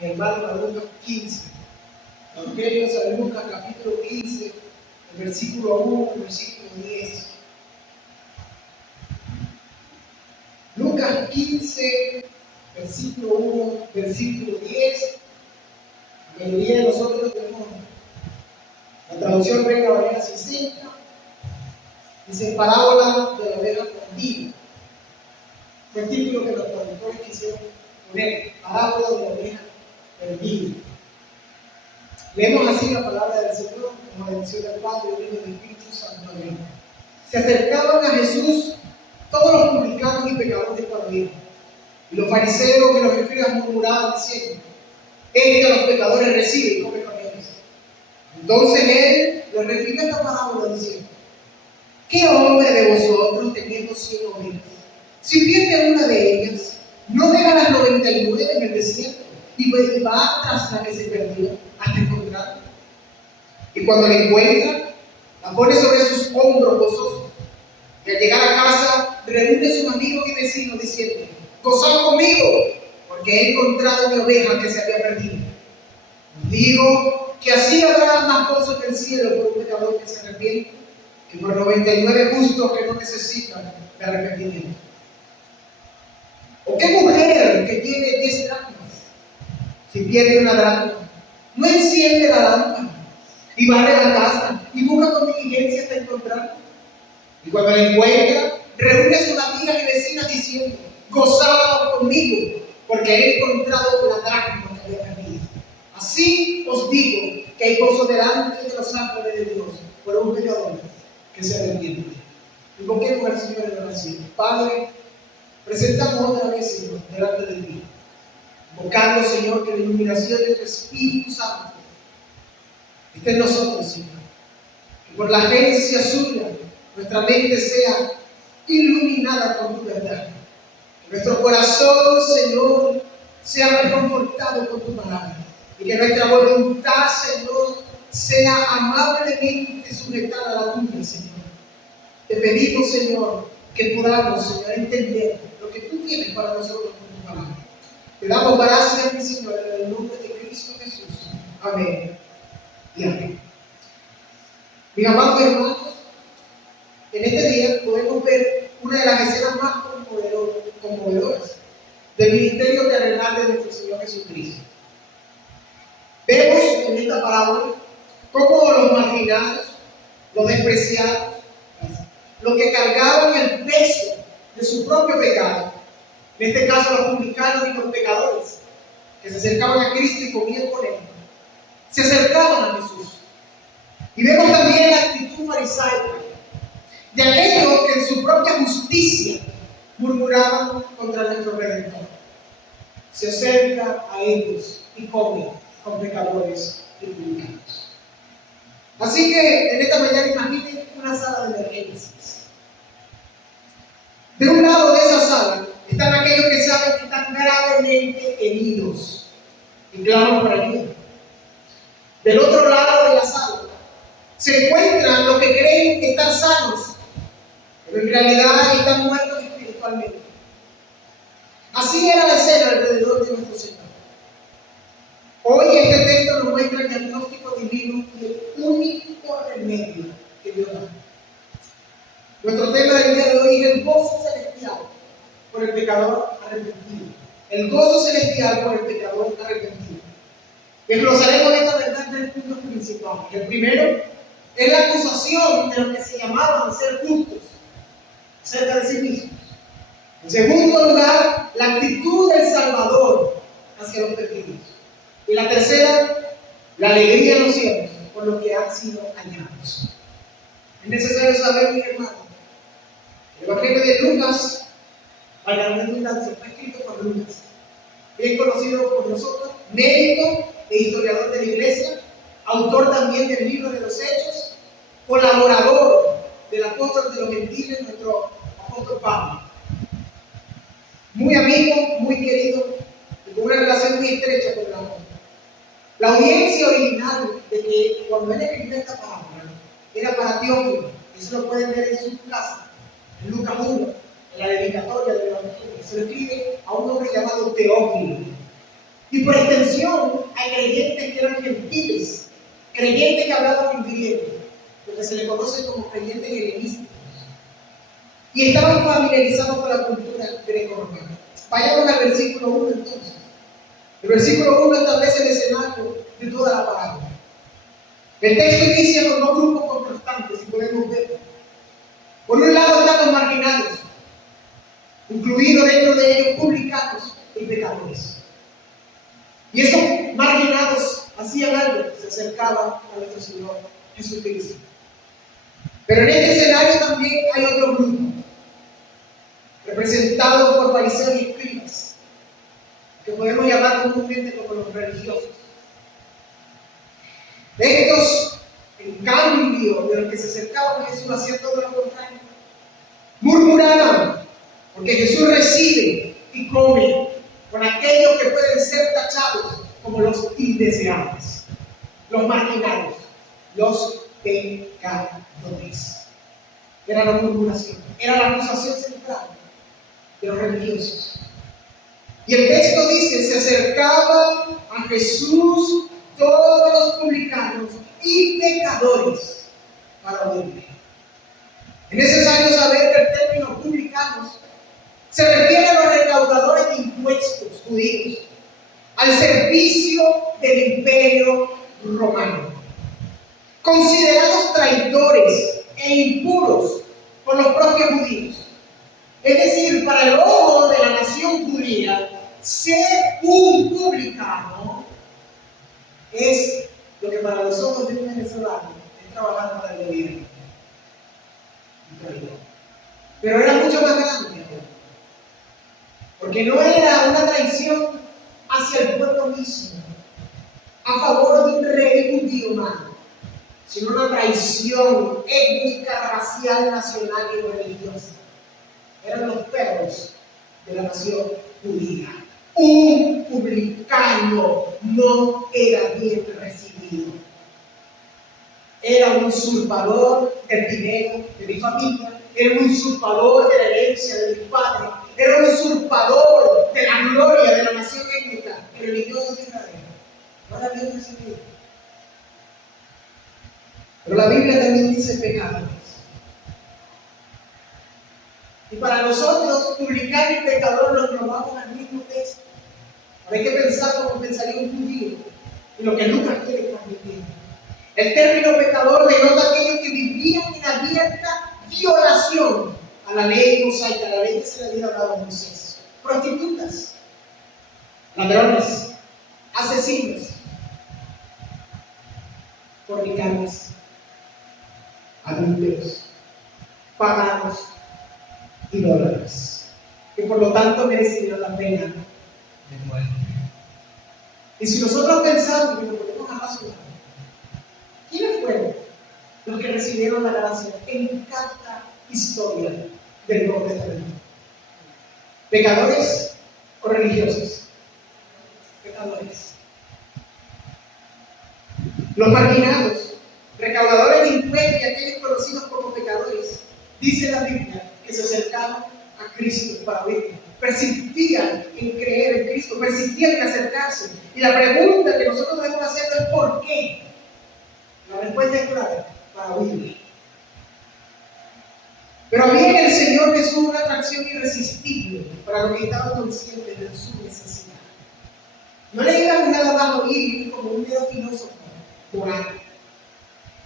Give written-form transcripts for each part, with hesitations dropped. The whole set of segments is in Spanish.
mi hermano, a Lucas 15. Evangelio de San Lucas, capítulo 15, el versículo 1, el versículo 10. Lucas 15, versículo 1, versículo 10. La mayoría de nosotros tenemos la traducción Reina Valera 60. Dice parábola de la oveja perdida. Fue el título que los traductores quisieron poner, parábola de la oveja perdida. Leemos así la palabra del Señor, con la bendición del Padre, del Hijo y del Espíritu Santo. Amén. Se acercaban a Jesús todos los publicanos y pecadores para oír. Y los fariseos y los escribas murmuraban diciendo: Este a los pecadores recibe y come con ellos. Entonces él les refirió esta parábola diciendo: ¿Qué hombre de vosotros, teniendo 100 ovejas, si pierde una de ellas, no deja las 99 en el desierto y va tras la que se perdió hasta encontrarla? Y cuando la encuentra, la pone sobre sus hombros gozoso. Y al llegar a casa, reúne a sus amigos y vecinos diciendo: Gozad conmigo, porque he encontrado mi oveja que se había perdido. Os digo que así habrá más gozo en el cielo por un pecador que se arrepiente que por 99 justos que no necesitan de arrepentimiento. ¿O qué mujer que tiene 10 dracmas, si pierde una dracma, no enciende la lámpara y barre la casa y busca con diligencia hasta encontrarla? Y cuando la encuentra, reúne a sus amigas y vecinas diciendo: Gozad conmigo, porque he encontrado la dracma que había perdido. Así os digo que hay gozo delante de los ángeles de Dios por un pecador que se arrepiente. Invoquemos al Señor en oración. Padre, presentamos otra vez, Señor, delante de ti, invocando, Señor, que la iluminación de tu Espíritu Santo esté en nosotros, Señor. Que por la agencia suya nuestra mente sea iluminada con tu verdad. Que nuestro corazón, Señor, sea reconfortado con tu palabra. Y que nuestra voluntad, Señor, sea amablemente sujetada a la tuya, Señor. Te pedimos, Señor, que podamos, Señor, entender lo que tú tienes para nosotros con tu palabra. Te damos gracias, mi Señor, en el nombre de Cristo Jesús. Amén y amén. Mis amados hermanos, en este día podemos ver una de las escenas más conmovedoras del ministerio terrenal de nuestro Señor Jesucristo. Vemos en esta parábola cómo los marginados, los despreciados, los que cargaban el peso de su propio pecado, en este caso los publicanos y los pecadores, que se acercaban a Cristo y comían con él, se acercaban a Jesús. Y vemos también la actitud farisaica de aquellos que en su propia justicia murmuraban contra nuestro Redentor. Se acerca a ellos y come con pecadores y publicanos. Así que en esta mañana imaginen una sala de emergencias. De un lado de esa sala están aquellos que saben que están gravemente heridos y claman por ayuda. Del otro lado de la sala se encuentran los que creen que están sanos, pero en realidad están muertos espiritualmente. Así era la escena alrededor de nuestro Señor. Hoy este texto nos muestra el diagnóstico divino y el único remedio que Dios da. Nuestro tema del día de hoy es el gozo celestial por el pecador arrepentido. El gozo celestial por el pecador arrepentido. Desglosaremos esta verdad en tres puntos principales. El primero es la acusación de los que se llamaban a ser justos acerca de sí mismos. En segundo lugar, la actitud del Salvador hacia los perdidos. Y la tercera, la alegría de los cielos por los que han sido hallados. Es necesario saber, mi hermano, el Evangelio de Lucas, para la redundancia, fue escrito por Lucas, bien conocido por nosotros, médico e historiador de la iglesia, autor también del libro de los Hechos, colaborador del apóstol de los gentiles, nuestro apóstol Pablo. Muy amigo, muy querido, y con una relación muy estrecha con el apóstol. La audiencia original de que cuando él escribió esta palabra era para Teófilo. Eso lo pueden ver en su casa, en Lucas 1, en la dedicatoria del Evangelio. Se lo escribe a un hombre llamado Teófilo. Y por extensión, hay creyentes que eran gentiles, creyentes que hablaban en griego, lo que se le conoce como creyentes helenísticos, y estaban familiarizados con la cultura greco-romana. Vayamos al versículo 1 entonces. El versículo 1 establece el escenario de toda la parábola. El texto inicia con dos grupos contrastantes, si podemos ver. Por un lado están los marginados, incluidos dentro de ellos publicanos y pecadores. Y esos marginados hacían algo, se acercaban a nuestro Señor Jesucristo. Pero en este escenario también hay otro grupo, representado por fariseos y escribas, que podemos llamar comúnmente como los religiosos. Estos, en cambio de los que se acercaban a Jesús, hacían todo lo contrario. Murmuraban, porque Jesús recibe y come con aquellos que pueden ser tachados como los indeseables, los marginados, los pecadores. Era la murmuración, era la acusación central de los religiosos. Y el texto dice: se acercaban a Jesús todos los publicanos y pecadores para oírle. Es necesario saber que el término publicanos se refiere a los recaudadores de impuestos judíos, al servicio del imperio romano, considerados traidores e impuros por los propios judíos. Es decir, para el ojo de la nación judía, ser un publicano es lo que para los ojos de un venezolano es trabajar para el gobierno. Pero era mucho más grande, porque no era una traición hacia el pueblo mismo, a favor de un rey judío humano, sino una traición étnica, racial, nacional y religiosa. Eran los perros de la nación judía. Un publicano no era bien recibido. Era un usurpador del dinero de mi familia, era un usurpador de la herencia de mi padre, era un usurpador de la gloria de la nación étnica y religiosa de Israel. No era bien recibido. Pero la Biblia también dice pecadores. Y para nosotros, publicano y pecador nos englobamos al mismo texto. Ahora hay que pensar como pensaría un judío y lo que Lucas quiere transmitir. El término pecador denota a aquellos que vivían en abierta violación a la ley mosaica, la ley que se le había dado a Moisés. Prostitutas, ladrones, asesinos, fornicarios, adúlteros, paganos, idólatras, que por lo tanto merecieron la pena de muerte. Y si nosotros pensamos y nos ponemos a razonar, ¿quiénes fueron los que recibieron la gracia en cada historia del Nuevo Testamento? ¿Pecadores o religiosos? Pecadores. Los marginados, recaudadores de impuestos y aquellos conocidos como pecadores, dice la Biblia que se acercaban a Cristo para oírle. Persistían en creer en Cristo, persistían en acercarse. Y la pregunta que nosotros debemos hacer es ¿por qué? La respuesta es clara: para oírle. Pero había en el Señor Jesús una atracción irresistible para los que estaban conscientes de su necesidad. No le iban nada más a oír como un dedo filósofo moral.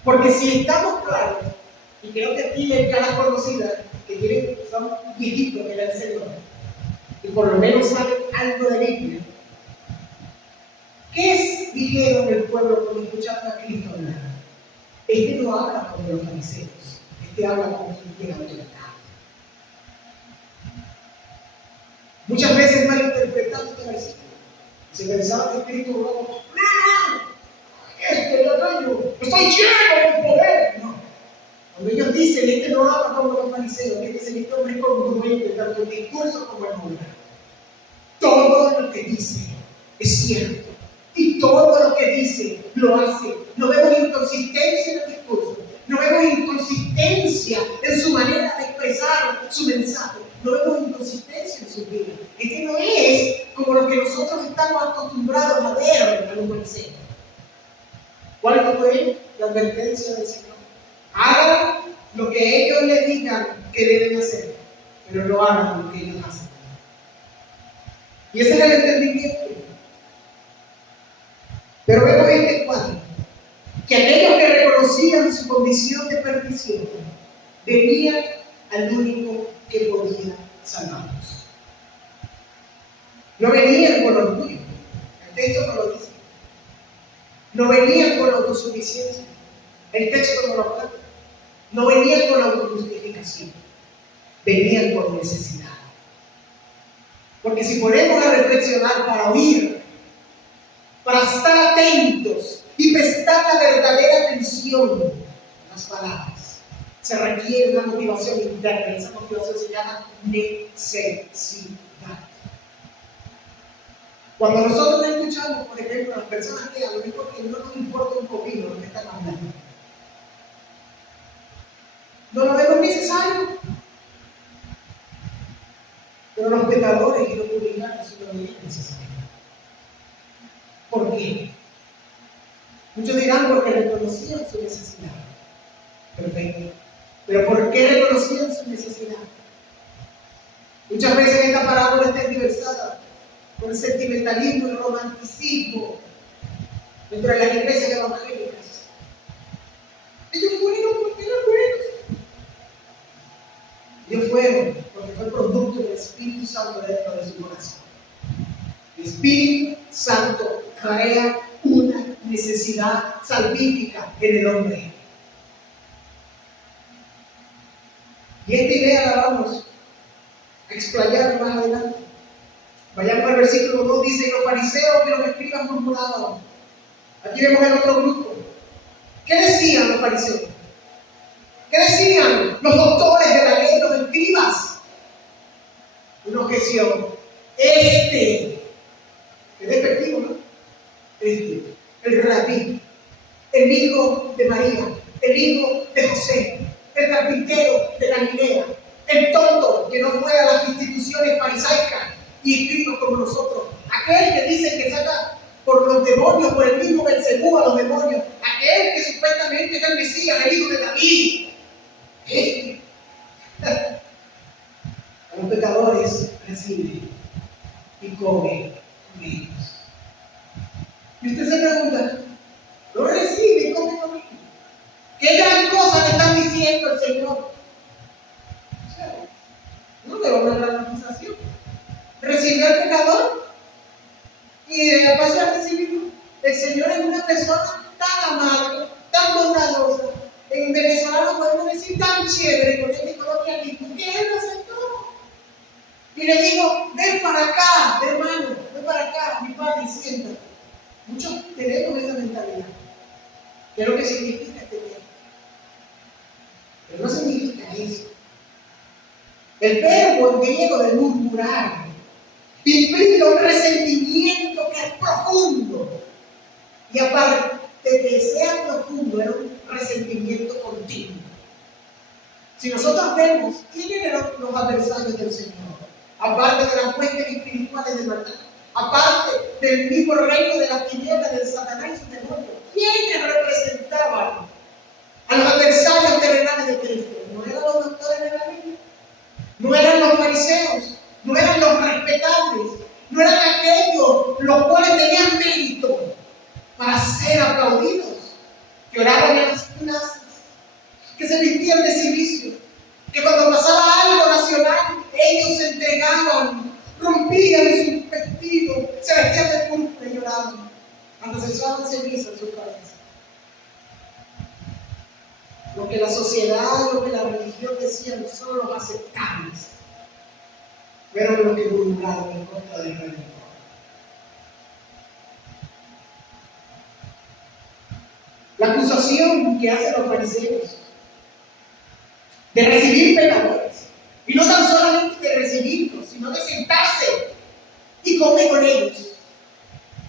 Porque si estamos claros, y creo que aquí hay caras conocidas que son viejitos en el Señor, y por lo menos saben algo de Biblia, ¿qué dijeron el pueblo cuando escucharon a Cristo hablar? Este no habla como los fariseos, este habla como quien tiene autoridad. Muchas veces malinterpretando este versículo, se pensaba que Cristo hablaba, ¡no! Este yo tengo, estoy lleno de poder. No. Cuando ellos dicen, este no habla como los fariseos, este es el hombre congruente, tanto en discurso como en obra. Todo lo que dice es cierto. Y todo lo que dice lo hace. No vemos inconsistencia en el discurso. No vemos inconsistencia en su manera de expresar su mensaje. No vemos inconsistencia en su vida. Es que no es como lo que nosotros estamos acostumbrados a ver a los fariseos. ¿Cuál fue la advertencia del Señor? Hagan lo que ellos les digan que deben hacer, pero no hagan lo que ellos hacen. Y ese es el entendimiento. Pero vemos en este cuadro que aquellos que reconocían su condición de perdición venían al único que podía salvarlos. No venían con orgullo, el texto no lo dice. No venían con autosuficiencia, el texto no lo habla. No venían con autojustificación, venían con necesidad. Porque si ponemos a reflexionar para oír, para estar atentos y prestar la verdadera atención a las palabras, se requiere una motivación interna. Esa motivación se llama necesidad. Cuando nosotros escuchamos, por ejemplo, a las personas que hablan, es porque no nos importa un poquito lo que están hablando. No lo vemos necesario. Pero los pecadores y los publicanos sí lo veían necesario. ¿Por qué? Muchos dirán porque reconocían su necesidad. Perfecto. Pero ¿por qué reconocían su necesidad? Muchas veces esta parábola está endiversada con el sentimentalismo y el romanticismo dentro de las iglesias evangélicas. Ellos fueron porque eran buenos. Ellos fueron porque fue producto del Espíritu Santo dentro de su corazón. El Espíritu Santo crea una necesidad salvífica en el hombre. Y esta idea la vamos a explayar más adelante. Vayamos al versículo 2, dice: los fariseos y los escribas murmuraban. Aquí vemos el otro grupo. ¿Qué decían los fariseos? ¿Qué decían los doctores de la ley, los escribas? Una objeción. Es despectivo, ¿no? El rabí, el hijo de María, el hijo de José, el carpintero de Galilea, el tonto que no fue a las instituciones farisaicas y escribas como nosotros, aquel que dice que saca por los demonios, por el mismo Belcebú a los demonios, aquel que supuestamente es el Mesías, el hijo de David. A los pecadores recibe y come con ellos. Y usted se pregunta, ¿lo recibe y come con ellos? ¿Qué gran cosa le están diciendo el Señor? O sea, no veo una gran acusación. Recibió al pecador y de paso a recibirlo. El Señor es una persona tan amable, tan bondadosa. En venezolano podemos decir tan chévere con este coloquialismo que Él lo aceptó. Y le digo, ven para acá, hermano, ven para acá, mi padre, siéntate. Muchos tenemos esa mentalidad. ¿Qué es lo que significa este tiempo? Pero no significa eso. El verbo en griego de murmurar implica un resentimiento que es profundo. Y aparte de que sea profundo, era un resentimiento continuo. Si nosotros vemos quiénes eran los adversarios del Señor, aparte de las huestes espirituales de maldad, aparte del mismo reino de las tinieblas del Satanás y su demonio, ¿quiénes representaban a los adversarios terrenales de Cristo? ¿No eran los doctores de la ley? ¿No eran los fariseos? ¿No eran los respetables? ¿No eran aquellos los cuales tenían mérito para ser aplaudidos? Que oraban en las plazas, que se vestían de cilicio, que cuando pasaba algo nacional, ellos se entregaban, rompían sus vestidos, se vestían de púrpura y lloraban, cuando se echaban ceniza en su cabeza. Lo que la sociedad, lo que la religión decían son los aceptables, fueron los que murmuraron en contra del Redentor. La acusación que hacen los fariseos de recibir pecadores, y no tan solamente de recibirlos, sino de sentarse y comer con ellos,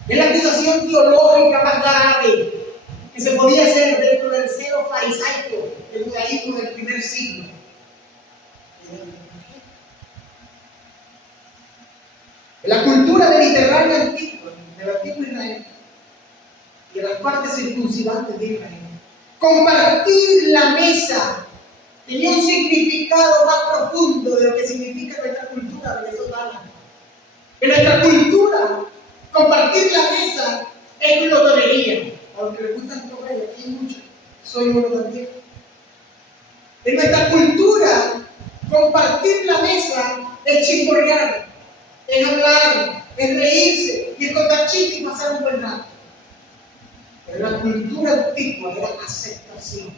es la acusación teológica más grave que se podía hacer dentro del celo farisaico del judaísmo del primer siglo. la cultura mediterránea antigua, del antiguo Israel, y en las partes circuncidantes de Israel, compartir la mesa tenía un significado más profundo de lo que significa nuestra cultura venezolana. En nuestra cultura, compartir la mesa es glotonería. Aunque le gustan comer, aquí mucho, soy uno también. En nuestra cultura, compartir la mesa es chismorrear, es hablar, es reírse, y es contar chistes y pasar un buen rato. Pero en la cultura antigua era aceptación.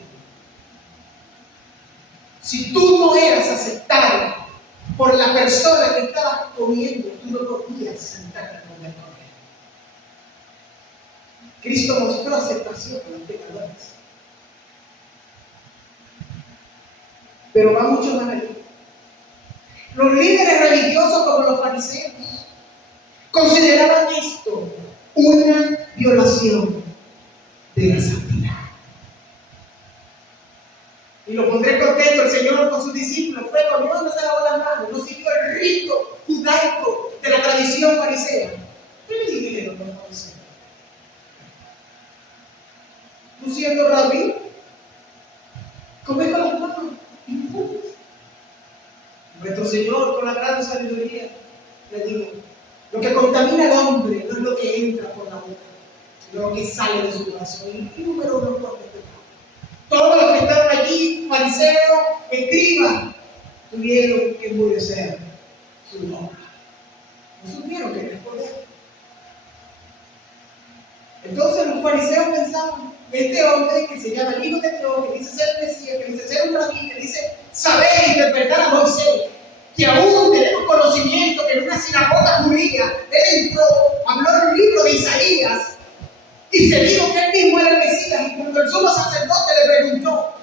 Si tú no eras aceptado por la persona que estabas comiendo, tú no podías sentarte a comer con él. Cristo mostró aceptación a los pecadores. Pero va mucho más allá. Los líderes religiosos, como los fariseos, consideraban esto una violación de la santidad. Y lo pondré contento, el Señor con sus discípulos fue, comió, no se lavó las manos, no siguió el rito judaico de la tradición farisea. ¿Qué le dijeron los fariseos? Tú siendo rabí, comes con las manos impuras. Nuestro Señor, con la gran sabiduría, le dijo: lo que contamina al hombre no es lo que entra por la boca, sino lo que sale de su corazón. Y número uno, por el pecado. Todos los que estaban allí, fariseos, escribas, tuvieron que enmudecer su boca. No supieron que responder. Entonces los fariseos pensaban: este hombre que se llama el Hijo de Dios, que dice ser el Mesías, que dice ser un rabí, que dice saber interpretar a Moisés, que aún tenemos conocimiento que en una sinagoga judía él entró, habló en un libro de Isaías y se dijo que él mismo era el Mesías. Y cuando el sumo sacerdote le preguntó,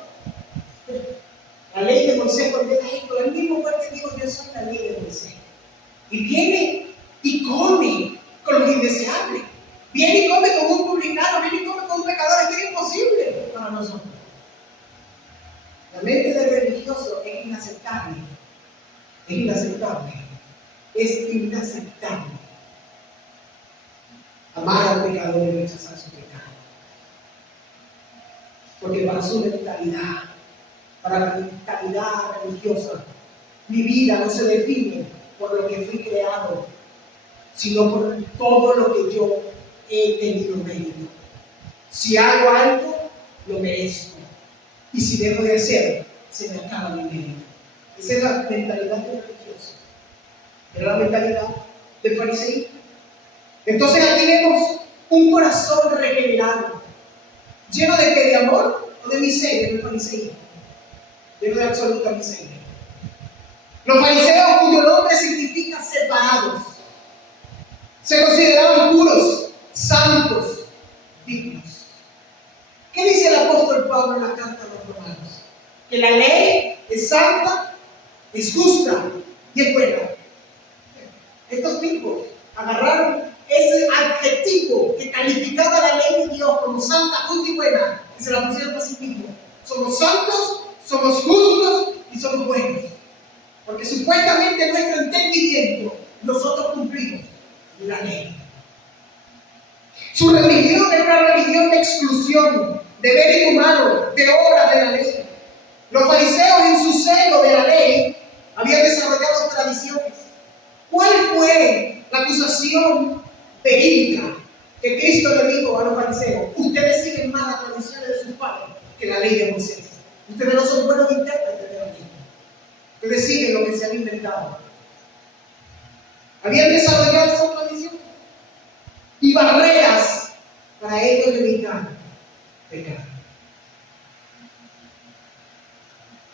la ley de Moisés condena esto, él mismo fue el que dijo: yo soy la ley de Moisés. Y viene y come con los indeseables, viene y come con un publicano, viene y come con un pecador. Es imposible para nosotros. La mente del religioso es inaceptable. Es inaceptable. Es inaceptable amar al pecador y rechazar su pecado. Porque para su mentalidad, para la mentalidad religiosa, mi vida no se define por lo que fui creado, sino por todo lo que yo he tenido mérito. Si hago algo, lo merezco. Y si dejo de hacer, se me acaba mi mérito. Esa es la mentalidad del religioso. Era la mentalidad del fariseo. Entonces aquí vemos un corazón regenerado, lleno de qué, de amor o de miseria, del fariseo, lleno de absoluta miseria. Los fariseos, cuyo nombre significa separados, se consideraban puros, santos, dignos. ¿Qué dice el apóstol Pablo en la carta a los Romanos? Que la ley es santa, es justa y es buena. Estos tipos agarraron ese adjetivo que calificaba la ley de Dios como santa, justa y buena, y se la pusieron a sí mismos. Somos santos, somos justos y somos buenos. Porque supuestamente en nuestro entendimiento nosotros cumplimos la ley. Su religión era una religión de exclusión, de mérito humano, de obras de la ley. Los fariseos, en su celo de la ley, habían desarrollado tradiciones. ¿Cuál fue la acusación verídica que Cristo le dijo a los fariseos? Ustedes siguen más las tradiciones de sus padres que la ley de Moisés. Ustedes no son buenos intérpretes de la ley. Ustedes siguen lo que se han inventado. Habían desarrollado esa tradición y barreras para ellos evitar pecar.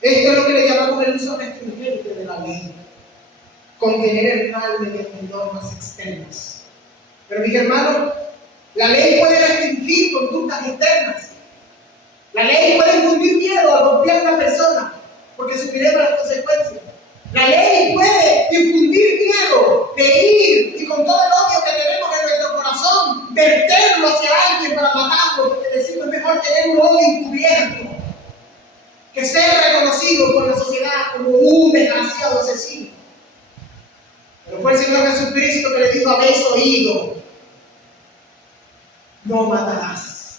Esto es lo que le llamamos el uso restringente de la ley, contener el mal mediante normas externas. Pero mis hermanos, la ley puede restringir conductas externas. La ley puede infundir miedo a golpear a una persona porque sufriremos las consecuencias. La ley puede infundir miedo de ir y con todo el odio que tenemos en nuestro corazón, verterlo hacia alguien para matarlo, porque decimos: es mejor tener un odio encubierto que ser reconocido por la sociedad como un desgraciado asesino. Pero fue el Señor Jesucristo que le dijo: habéis oído, no matarás.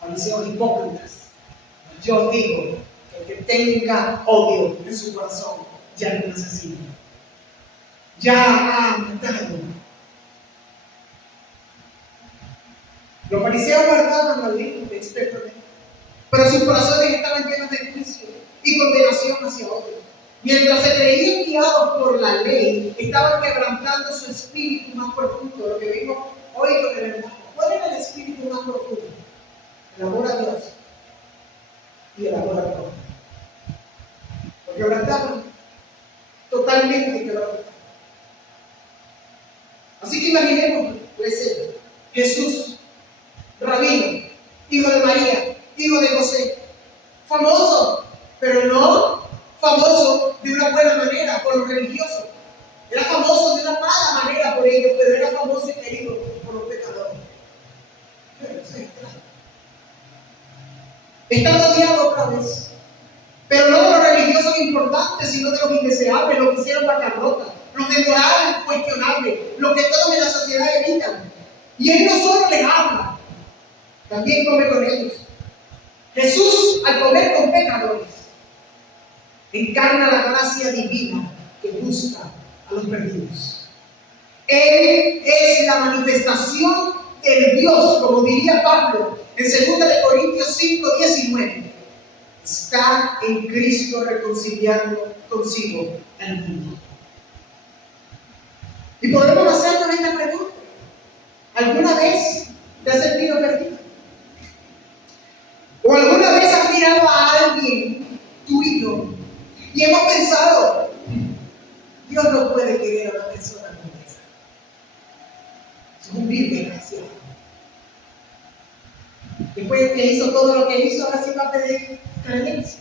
Fariseos hipócritas. Yo digo que el que tenga odio en su corazón ya no es asesino. Ya ha matado. Los fariseos guardaban la ley expertamente, pero sus corazones estaban llenos de juicio y condenación hacia otros. Mientras se creían guiados por la ley, estaban quebrantando su espíritu más profundo, lo que vimos hoy con el hermano. ¿Cuál era el espíritu más profundo? El amor a Dios y el amor al prójimo. Lo quebrantaron, totalmente quebrantaron. Así que imaginemos la escena. Jesús, rabino, hijo de María, hijo de José, famoso, pero no famoso de una buena manera por los religiosos. Era famoso de una mala manera por ellos, pero era famoso y querido por los pecadores. Está rodeado otra vez, pero no de los religiosos importantes, sino de los indeseables, los que hicieron bancarrota, los de moral cuestionable, los que todos en la sociedad evitan. Y Él no solo les habla, también come con ellos. Jesús, al comer con pecadores, encarna la gracia divina que busca a los perdidos. Él es la manifestación del Dios, como diría Pablo en 2 Corintios 5:19. Está en Cristo reconciliando consigo al mundo. Y podemos hacernos esta pregunta: ¿alguna vez te has sentido perdido? ¿O alguna vez has mirado a alguien, tú y yo, y hemos pensado: Dios no puede querer a una persona como esa? Es un vil desgraciado. Después que hizo todo lo que hizo, ahora sí va a pedir clemencia.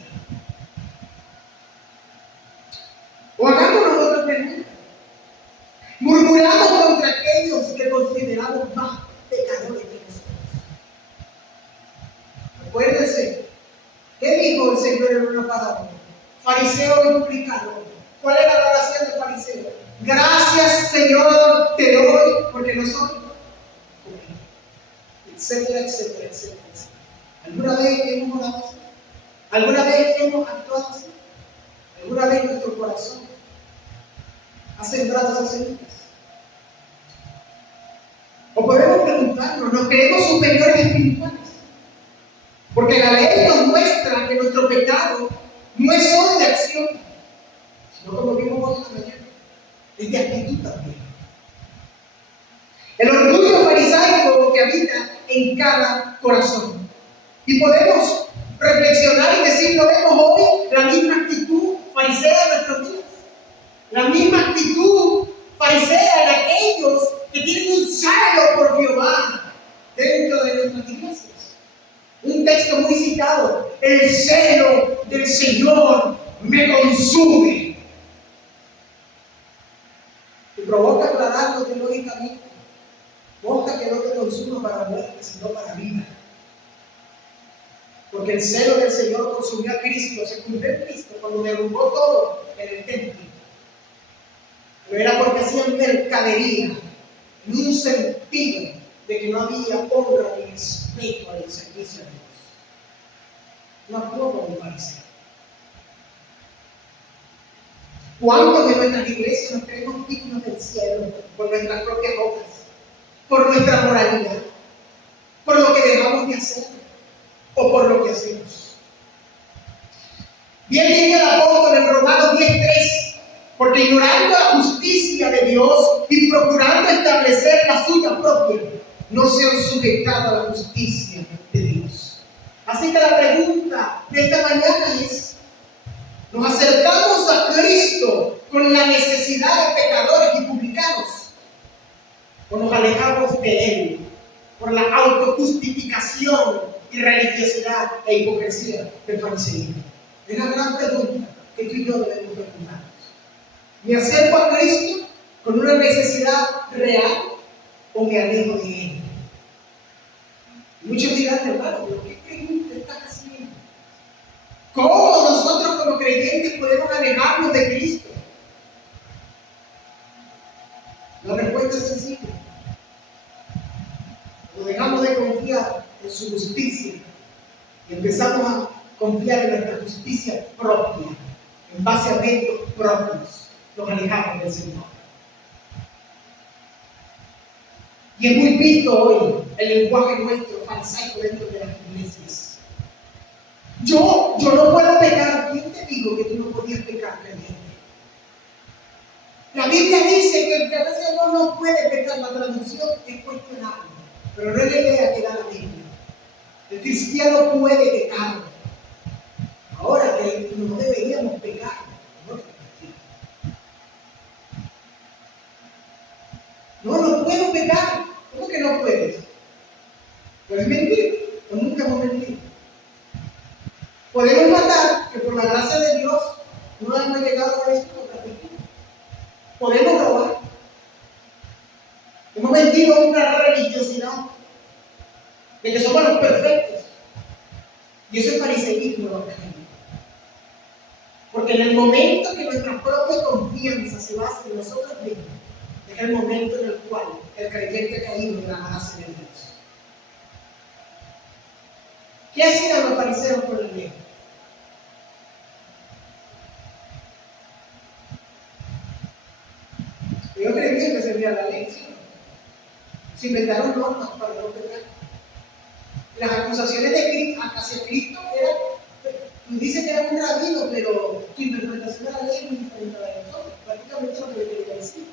O hagámonos otra pregunta. Murmuramos contra aquellos que consideramos más pecadores que nosotros. Acuérdense, ¿qué dijo el Señor en una parábola? Fariseo y publicano. ¿Cuál era la oración del fariseo? Gracias, Señor, te doy, porque no soy, etcétera, etcétera, etcétera. ¿Alguna vez hemos orado así? ¿Alguna vez hemos actuado así? ¿Alguna vez nuestro corazón ha sembrado esas semillas? O podemos preguntarnos: ¿nos creemos superiores espirituales? Porque la ley nos muestra que nuestro pecado no es solo de acción, sino, como vimos hoy en la mañana, es de actitud también. El orgullo farisaico que habita en cada corazón. Y podemos reflexionar y decir: ¿no vemos hoy la misma actitud farisea de nuestros días? La misma actitud farisea de aquellos que tienen un celo por Jehová dentro de nuestras iglesias. Un texto muy citado: el celo del Señor me consume. Te provoca aclararlo teológicamente. Busca que no te consuma para muerte, sino para vida. Porque el celo del Señor consumió a Cristo, se cumplió en Cristo cuando derrumbó todo en el templo. Pero era porque hacían mercadería, en un sentido de que no había honra ni respeto al servicio de Dios. No actuó como un fariseo. ¿Cuántos de nuestras iglesias nos creemos dignos del cielo por nuestras propias obras, por nuestra moralidad, por lo que dejamos de hacer o por lo que hacemos? Bien dice el apóstol en Romanos 10:3: porque ignorando la justicia de Dios y procurando establecer la suya propia, no se han sujetado a la justicia de Dios. Así que la pregunta de esta mañana es: ¿nos acercamos a Cristo con la necesidad de pecadores y publicanos? ¿O nos alejamos de Él por la autojustificación y religiosidad e hipocresía del fariseísmo? Es la gran pregunta que tú y yo debemos preguntarnos. ¿Me acerco a Cristo con una necesidad real o me alejo de Él? Muchos dirán: hermano, ¿pero qué pregunta estás haciendo? ¿Cómo nosotros como creyentes podemos alejarnos de Cristo? O dejamos de confiar en su justicia y empezamos a confiar en nuestra justicia propia, en base a métodos propios, nos alejamos del Señor. Y es muy visto hoy el lenguaje nuestro farisaico dentro de las iglesias. Yo no puedo pecar. ¿Quién te dijo que tú no podías pecar, creyente? La Biblia dice que el que a veces no puede pecar, la traducción es cuestionable, pero no es la idea que da la Biblia. El cristiano puede pecar. Ahora que no deberíamos pecar, no puedo pecar. ¿Cómo que no puedes? Puedes mentir, o nunca hemos mentido. Podemos matar, que por la gracia de Dios no hemos llegado a esto con gratitud. Podemos robar. Hemos vendido una religiosidad de que somos los perfectos. Y eso es fariseísmo, ¿no? Porque en el momento que nuestra propia confianza se basa en nosotros mismos, es el momento en el cual el creyente ha caído en la gracia de Dios. ¿Qué hacían los fariseos con la ley? Ellos creían que servía la ley, ¿sí? Se inventaron normas para no pecar. Las acusaciones de Cristo hacia Cristo eran, dice que era un rabino, pero tu interpretación de la ley es muy diferente a la de nosotros. Prácticamente lo que le quería decir.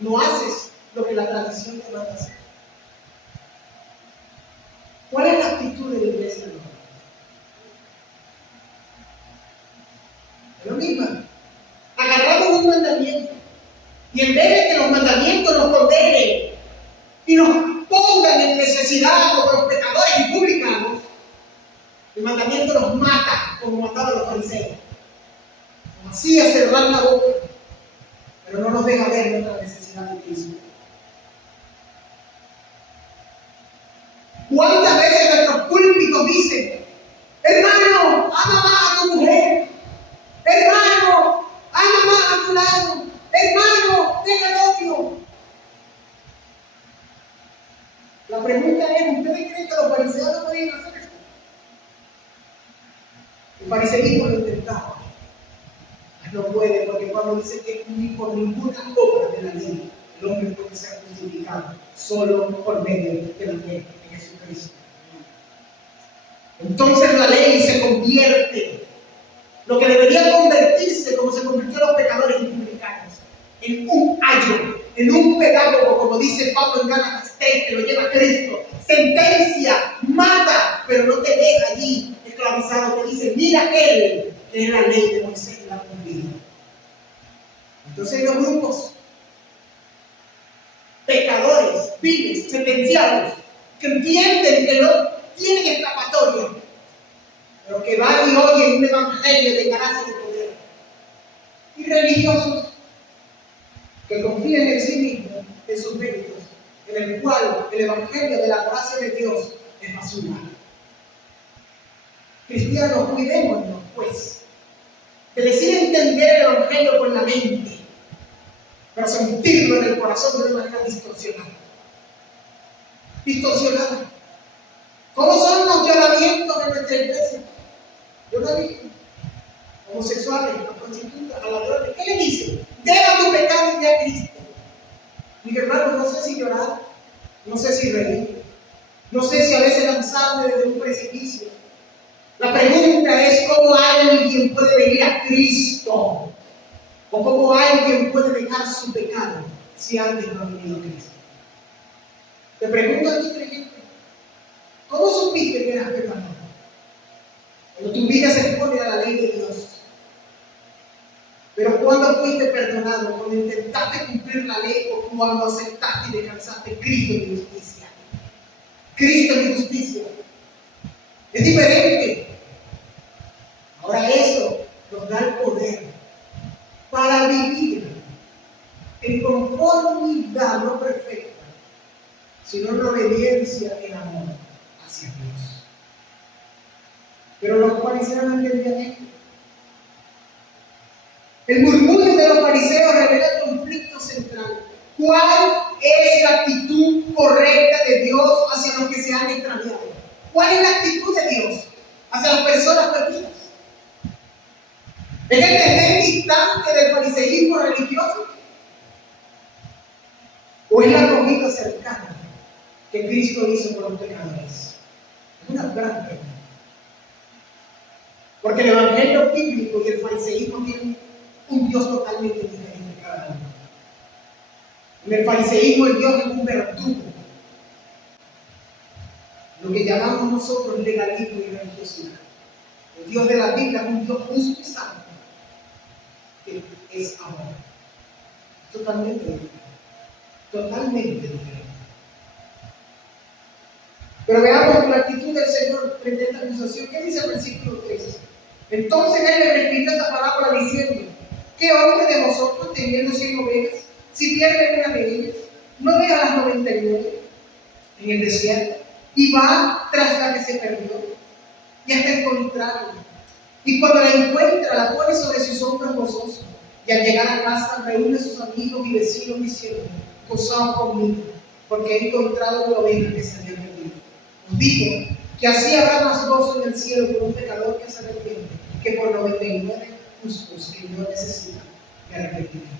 No haces lo que la tradición te manda hacer. ¿Cuál es la actitud de la iglesia de los hombres? Es lo mismo. Agarramos un mandamiento y en vez de que los mandamientos nos condenen y nos pongan en necesidad como los pecadores y publicanos, el mandamiento nos mata como mataban los fariseos. Nos hacía cerrar la boca, pero no nos deja ver nuestra necesidad de Cristo. ¿Cuántas veces nuestros púlpitos dicen: hermano, ama más a tu mujer, hermano, ama más a tu lado, hermano, deja el odio? La pregunta es: ¿ustedes creen que los fariseos no podían hacer esto? El fariseísmo lo intentaba. No puede, porque cuando dice que ni por ninguna obra de la ley el hombre puede ser justificado, solo por medio de la fe en Jesucristo. Entonces la ley se convierte, lo que debería convertirse, como se convirtió los pecadores y publicanos, en un ayo, en un pedagogo, como dice Pablo en Gálatas 3, que lo lleva a Cristo. Sentencia, mata, pero no te deja allí esclavizado. Te dice: mira aquel que es la ley de Moisés y la cumplida. Entonces los grupos pecadores, viles, sentenciados, que entienden que no tienen escapatoria, pero que van y oyen un evangelio de gracia y de poder. Y religiosos que confían en sí mismos, en sus méritos, en el cual el evangelio de la gracia de Dios es basura. Cristianos, cuidémonos, pues, de decir entender el evangelio con la mente, pero sentirlo en el corazón de una manera distorsionada. Distorsionada. ¿Cómo son los llamamientos en nuestra iglesia? Yo lo vi. Homosexuales, a prostitutas, a ladrones. ¿Qué le dicen? Deja tu pecado y ve a Cristo. Mi hermano, no sé si llorar, no sé si reír, no sé si a veces lanzarme desde un precipicio. La pregunta es: ¿cómo alguien puede venir a Cristo? ¿O cómo alguien puede dejar su pecado si antes no ha venido a Cristo? Te pregunto a ti, creyente, ¿cómo supiste que eras pecador? Cuando tu vida se expone a la ley de Dios. Pero cuando fuiste perdonado, cuando intentaste cumplir la ley o cuando aceptaste y descansaste Cristo en mi justicia. Cristo en mi justicia. Es diferente. Ahora eso nos da el poder para vivir en conformidad no perfecta, sino en obediencia en amor hacia Dios. Pero los fariseos no entendían esto. El murmullo de los fariseos revela el conflicto central. ¿Cuál es la actitud correcta de Dios hacia los que nuestra vida. ¿Cuál es la actitud de Dios hacia las personas perdidas? ¿Es el desdén distante del fariseísmo religioso? ¿O es la acogida cercana que Cristo hizo por los pecadores? Es una gran pregunta. Porque el evangelio bíblico y el fariseísmo tienen un Dios totalmente diferente cada uno. En el fariseísmo el Dios es un verdugo. Lo que llamamos nosotros legalismo y religiosidad. El Dios de la Biblia es un Dios justo y santo, que es amor. Totalmente diferente. Totalmente diferente. Pero veamos la actitud del Señor frente a esta acusación. ¿Qué dice el versículo 3? Entonces Él le refirió esta parábola diciendo: ¿qué hombre de vosotros, teniendo 100 ovejas, si pierde una de ellas, no deja las 99 en el desierto y va tras la que se perdió y hasta encontrarla? Y cuando la encuentra, la pone sobre sus hombros gozoso, y al llegar a casa reúne a sus amigos y vecinos diciendo: gozaos conmigo, porque he encontrado una oveja que se había perdido. Os digo que así habrá más gozo en el cielo por un pecador que se arrepiente que por 99 justos que no necesitan de arrepentimiento.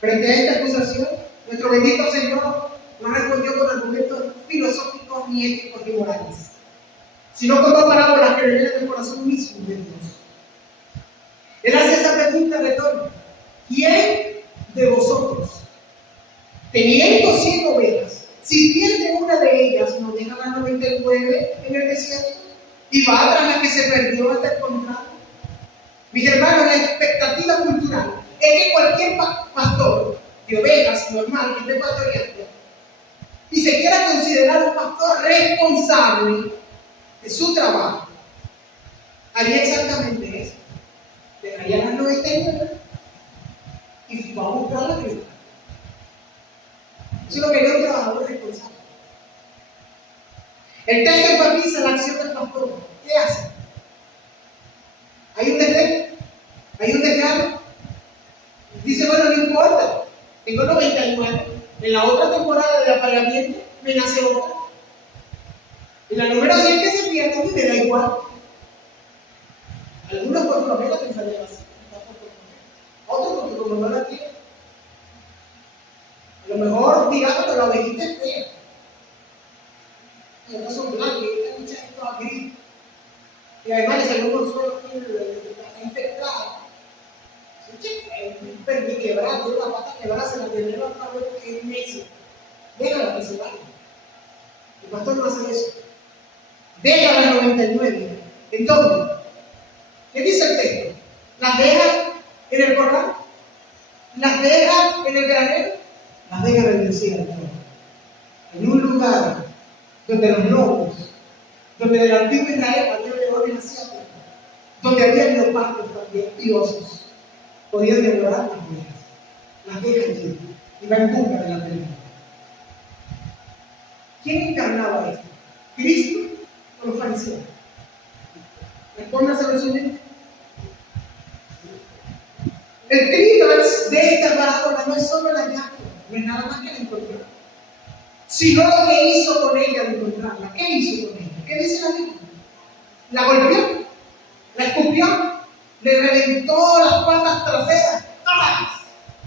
Frente a esta acusación, nuestro bendito Señor no respondió con argumentos filosóficos, ni éticos, ni morales, sino con dos parábolas que revelan el corazón mismo de Dios. Él hace esa pregunta retórica: ¿quién de vosotros, teniendo 100 ovejas, si pierde una de ellas, no deja las 99 en el desierto y va tras la que se perdió hasta encontrarla? Mis hermanos, la expectativa cultural es que cualquier pastor de ovejas normal que esté pastoreando y se quiera considerar un pastor responsable de su trabajo, haría exactamente eso. Dejaría las 99 y va a buscar la que. Eso es lo que haría un trabajador responsable. El texto enfatiza la acción del pastor. ¿Qué hace? Hay un desdén, hay un desgano. Dice: bueno, no importa, tengo 99. En la otra temporada de apareamiento me nace otra. Y la número 100 que se pierde me da igual. Algunos por flojera pensarían así. Otros porque como no la tienen. A lo mejor digamos que la ovejita es fea. Y otras son blancas, y esta mucha es toda gris. Y además le salió un consuelo aquí, está infectada. Un perniquebrado, tiene la pata quebrada, se la tendrá otra vez porque es necio. Déjala que se vaya. El pastor no hace eso. Deja las 99. Entonces, ¿qué dice el texto? ¿Las deja en el corral? ¿Las deja en el granero? Las deja en el desierto. En un lugar donde los lobos, donde en el antiguo Israel había leones asiáticos, donde había leopardos también y osos, podían devorar las ovejas. Las deja allí y va en busca de la pelea. ¿Quién encarnaba esto? ¿Cristo o los fariseos? Respóndase su mente. El clímax de esta parábola no es solo el hallazgo, no es nada más que la encontró, sino lo que hizo con ella al encontrarla. ¿Qué hizo con ella? ¿Qué dice la Biblia? La golpeó, la escupió, le reventó las patas traseras, todas,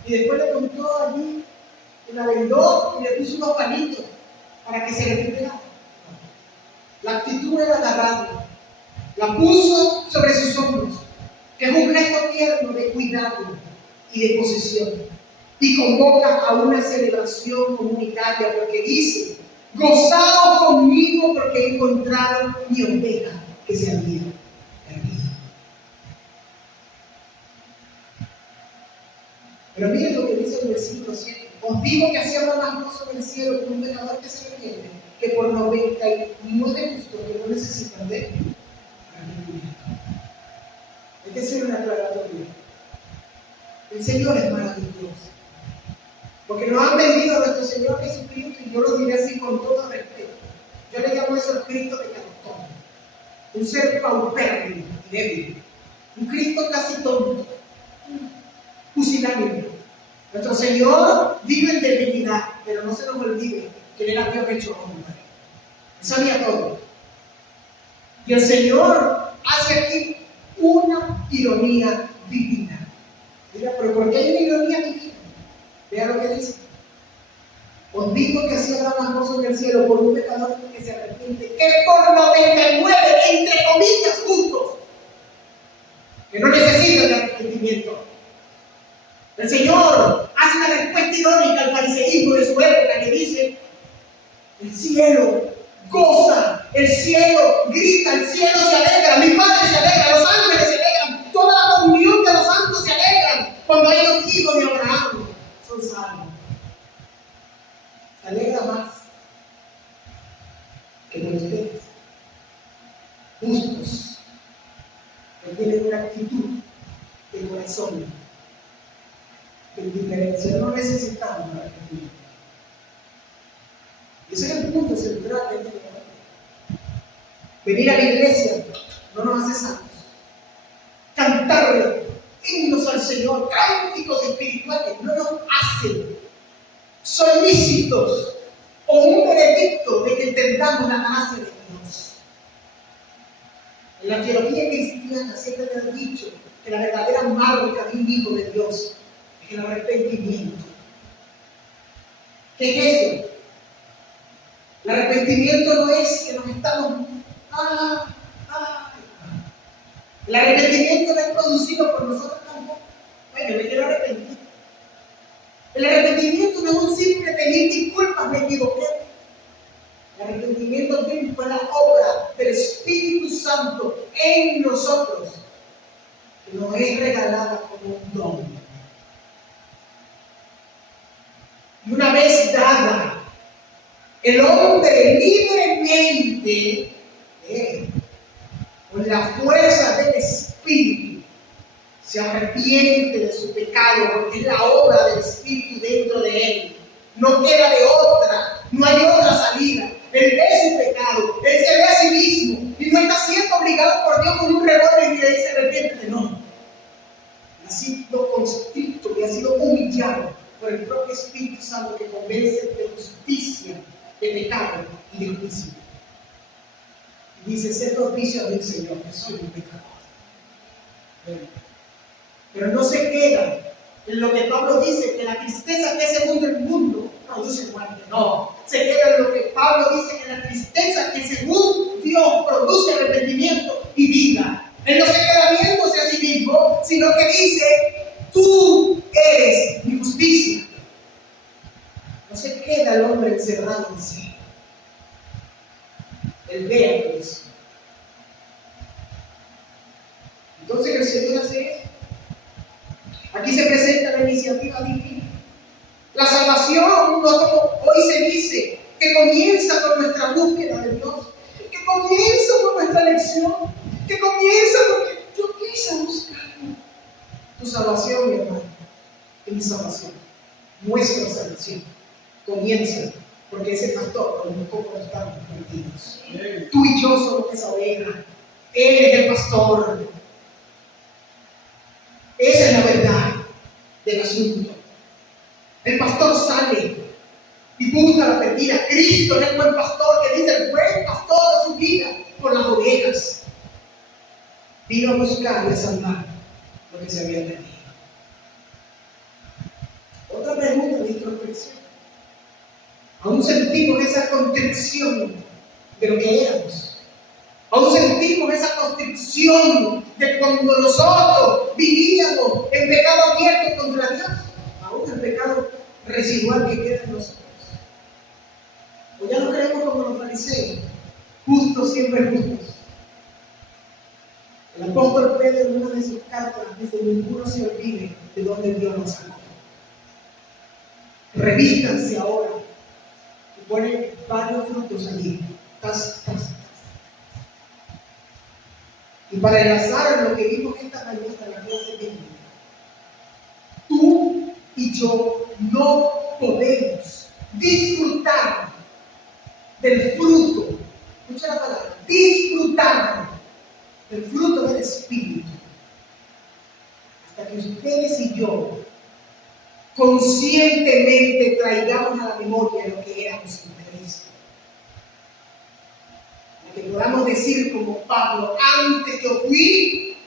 y después le montó allí, y la vendó y le puso unos palitos para que se recuperara. La actitud era agarrarla, la puso sobre sus hombros, que es un gesto tierno de cuidado y de posesión, y convoca a una celebración comunitaria porque dice: gozaos conmigo porque he encontrado mi oveja que se había perdido. Pero miren lo que dice el versículo 7: os digo que así habrá más gozo en el cielo por un pecador que se arrepiente que por 99 justos que no necesitan de arrepentimiento. Hay que hacer una aclaratoria. El Señor es maravilloso, porque nos han vendido a nuestro Señor Jesucristo, y yo lo diré así con todo respeto. Yo le llamo eso el Cristo de cartón, un ser paupérrimo y débil, un Cristo casi tonto, pusilánime. Nuestro Señor vive en debilidad, pero no se nos olvide que Él era Dios hecho hombre. Sabía todo. Y el Señor hace aquí una ironía divina. Diga, pero ¿por qué hay una ironía divina? Vea lo que dice. Os digo que así habrá más gozo en el cielo por un pecador que se arrepiente que por 99, entre comillas, justos, que no necesitan de arrepentimiento. El Señor hace una respuesta irónica al fariseísmo de su época que dice: el cielo goza, el cielo grita, el cielo se alegra, mi Padre se alegra, los ángeles se alegran, toda la comunión de los santos se alegran cuando hay los hijos de Abraham son salvos. Se alegra más que con ustedes, justos, que tienen una actitud de corazón, de indiferencia. No necesitamos la actitud. Y ese es el punto central de este tema. Venir a la iglesia no nos hace santos. Cantarle himnos al Señor, cánticos espirituales, no nos hacen solícitos o un veredicto de que entendamos la gracia de Dios. En la teología cristiana siempre te han dicho que la verdadera marca de un hijo de Dios es el arrepentimiento. ¿Qué es eso? El arrepentimiento no es que nos estamos... El arrepentimiento no es producido por nosotros tampoco. Ay, yo me quiero arrepentir. El arrepentimiento no es un simple pedir disculpas, me equivoqué. El arrepentimiento fue la obra del Espíritu Santo en nosotros, que nos es regalada como un don. Y una vez dada, el hombre libremente, con la fuerza del Espíritu, se arrepiente de su pecado, porque es la obra del Espíritu dentro de él. No queda de otra, no hay otra salida. Él ve su pecado, él se ve a sí mismo y no está siendo obligado por Dios con un revólver y le dice: arrepiéntete. No. Ha sido constricto y ha sido humillado por el propio Espíritu Santo, que convence de justicia, de pecado y de juicio. Y dice: sé propicio a mí, Señor, que soy un pecador. Pero no se queda en lo que Pablo dice, que la tristeza que es según el mundo produce muerte. No, se queda en lo que Pablo dice, que la tristeza que según Dios produce arrepentimiento y vida. Él no se queda viéndose a sí mismo, sino que dice: tú eres mi justicia. No se queda el hombre encerrado en sí. Él ve a Cristo. Entonces el Señor hace eso. Aquí se presenta la iniciativa divina. La salvación, no como hoy se dice, que comienza con nuestra búsqueda de Dios, que comienza con nuestra elección, que comienza porque yo quise buscarlo. Tu salvación, mi hermano, es mi salvación, nuestra salvación, comienza porque ese pastor con un poco estamos perdidos. Tú y yo somos esa oveja, Él es el pastor. Esa es la verdad del asunto. El pastor sale y busca la perdida. Cristo es el buen pastor que dice: el buen pastor de su vida por las ovejas. Vino a buscar y a salvar lo que se había perdido. Otra pregunta de introspección. ¿Aún sentimos esa constricción de lo que éramos? ¿Aún sentimos esa constricción de cuando nosotros vivíamos en pecado abierto contra Dios? Aún el pecado residual que queda en nosotros. O ya no creemos como los fariseos, justos siempre justos. El apóstol Pedro, en una de sus cartas, dice: ninguno se olvide de dónde Dios nos sacó. Revístanse ahora. Y pone varios frutos allí. Y para enlazar lo que vimos esta mañana en la clase bíblica, tú y yo no podemos disfrutar del fruto, escucha la palabra, disfrutar del fruto del Espíritu, hasta que ustedes y yo conscientemente traigamos a la memoria lo que éramos en Cristo. que podamos decir como Pablo, antes yo fui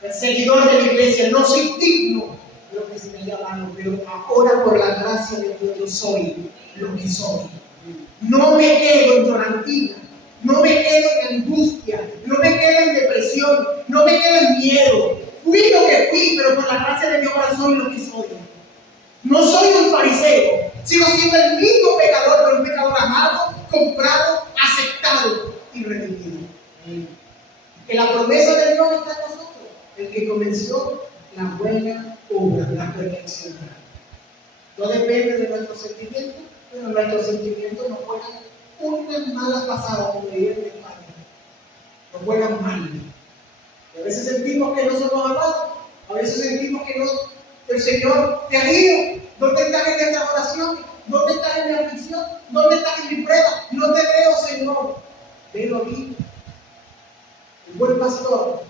perseguidor de la iglesia, no soy digno de lo que se me haya dado, pero ahora por la gracia de Dios yo soy lo que soy. No me quedo en llorantina, no me quedo en angustia, no me quedo en depresión, no me quedo en miedo. Fui lo que fui, pero por la gracia de Dios ahora soy lo que soy. No soy un fariseo, sigo siendo el mismo pecador, pero un pecador amado, comprado, aceptado y redimido. Que la promesa de Dios está en nosotros. El que comenzó la buena obra, la perfeccionará. No depende de nuestros sentimientos, pero nuestros sentimientos nos juegan unas malas pasadas, como dirían en España. Nos juegan mal. Y a veces sentimos que no somos amados, a veces sentimos que no, el Señor te ha ido. ¿Dónde estás en esta oración? ¿Dónde estás en mi aflicción? ¿Dónde estás en mi prueba? No te veo, Señor. Velo aquí. El buen pastor.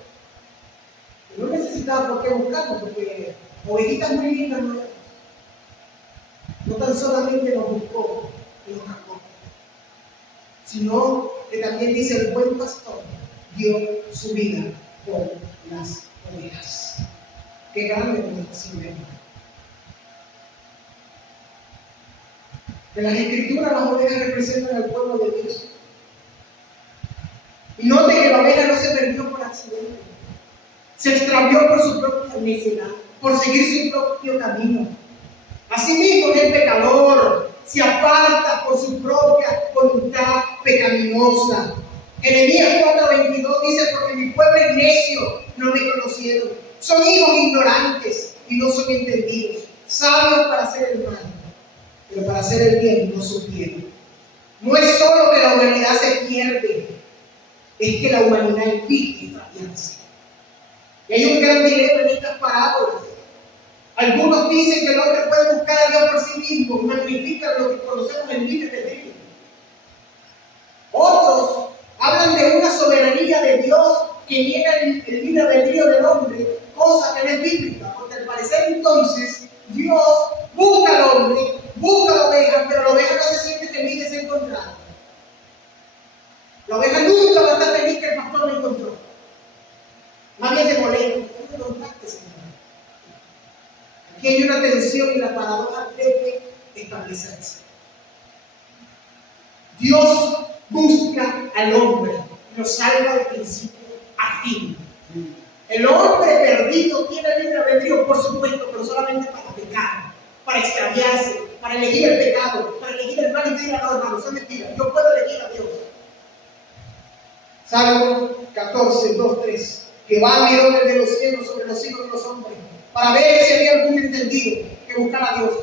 No necesitaba por qué buscarlo, porque ovejitas muy lindas no eran. No tan solamente nos buscó y nos capó, sino que también dice el buen pastor dio su vida por las ovejas. Qué grande nuestro Señor. De las Escrituras, las ovejas representan al pueblo de Dios. Y note que la oveja no se perdió por accidente. Se extravió por su propia necedad, por seguir su propio camino. Asimismo, el pecador se aparta por su propia voluntad pecaminosa. Jeremías 4:22 dice: porque mi pueblo es necio, no me conocieron. Son hijos ignorantes y no son entendidos. Sabios para hacer el mal, pero para hacer el bien no supieron. No es solo que la humanidad se pierde, es que la humanidad evita extraviarse. Y hay un gran dilema en estas parábolas. Algunos dicen que el hombre puede buscar a Dios por sí mismo, magnifican lo que conocemos en libre albedrío. Otros hablan de una soberanía de Dios que niega el libre albedrío del hombre, cosa que no es bíblica, porque al parecer entonces Dios busca al hombre, busca a la oveja, pero la oveja no se siente feliz de ser encontrada. La oveja nunca va a estar feliz que el pastor la encontró. Más bien se molesta, ¿por qué no encontraste, Señor? Aquí hay una tensión y la paradoja debe establecerse. Dios busca al hombre y lo salva de principio a fin. El hombre perdido tiene libre albedrío, por supuesto, pero solamente para pecar, para extraviarse, para elegir el pecado, para elegir el mal. Y te dirán: no, hermano, eso es mentira. Yo puedo elegir a Dios. Salmo 14, 2, 3. Jehová miró desde los cielos sobre los hijos de los hombres, para ver si había algún entendido que buscara a Dios.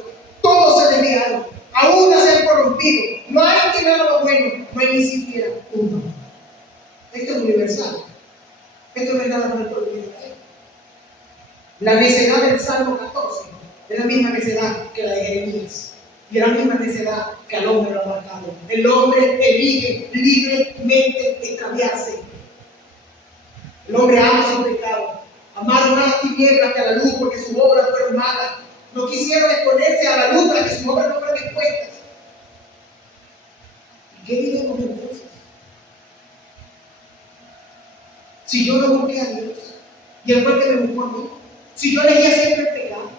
Todos se desviaron, aún se han corrompido. No hay quien haga lo bueno, no hay ni siquiera uno. Esto es universal. Esto no es nada más por el Israel. La necedad del Salmo 14 es la misma necedad que la de Jeremías. Y es la misma necedad que al hombre lo ha marcado. El hombre elige libremente extraviarse. El hombre ama su pecado. Amaron más las tinieblas que a la luz, porque sus obras fueron malas. No quisieron exponerse a la luz para que sus obras no fueran expuestas. ¿Y qué diremos entonces? Si yo no busqué a Dios, y Él fue el que me buscó a mí. Si yo elegía siempre el pecado.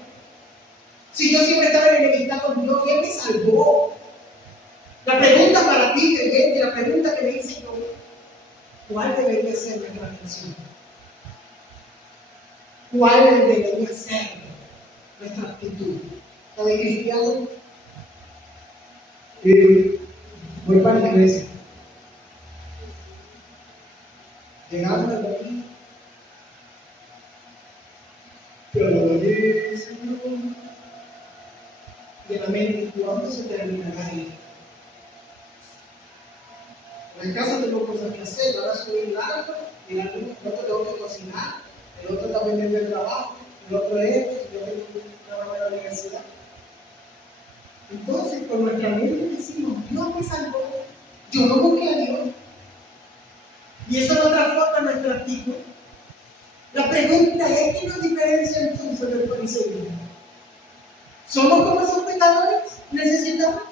Si yo siempre estaba en enemistad con Dios, ¿quién me salvó? La pregunta para ti, creyente, la pregunta que me hice yo: ¿cuál debería ser nuestra atención? ¿Cuál debería ser nuestra actitud? ¿La de cristiano? Voy para la iglesia. Llegamos a aquí. Pero lo oye, Señor. Y en la mente: ¿cuándo se terminará esto? En casa tengo cosas que hacer, ahora subir el árbol, y el otro tengo que cocinar, el otro está vendiendo el trabajo, el otro es esto, yo tengo que trabajar en la universidad. Entonces, con nuestra mente decimos: Dios me salvó, yo no busqué a Dios. Y eso no transforma nuestra actitud. La pregunta es: ¿qué nos diferencia entonces del fariseísmo? ¿Somos como esos pecadores? ¿Necesitamos?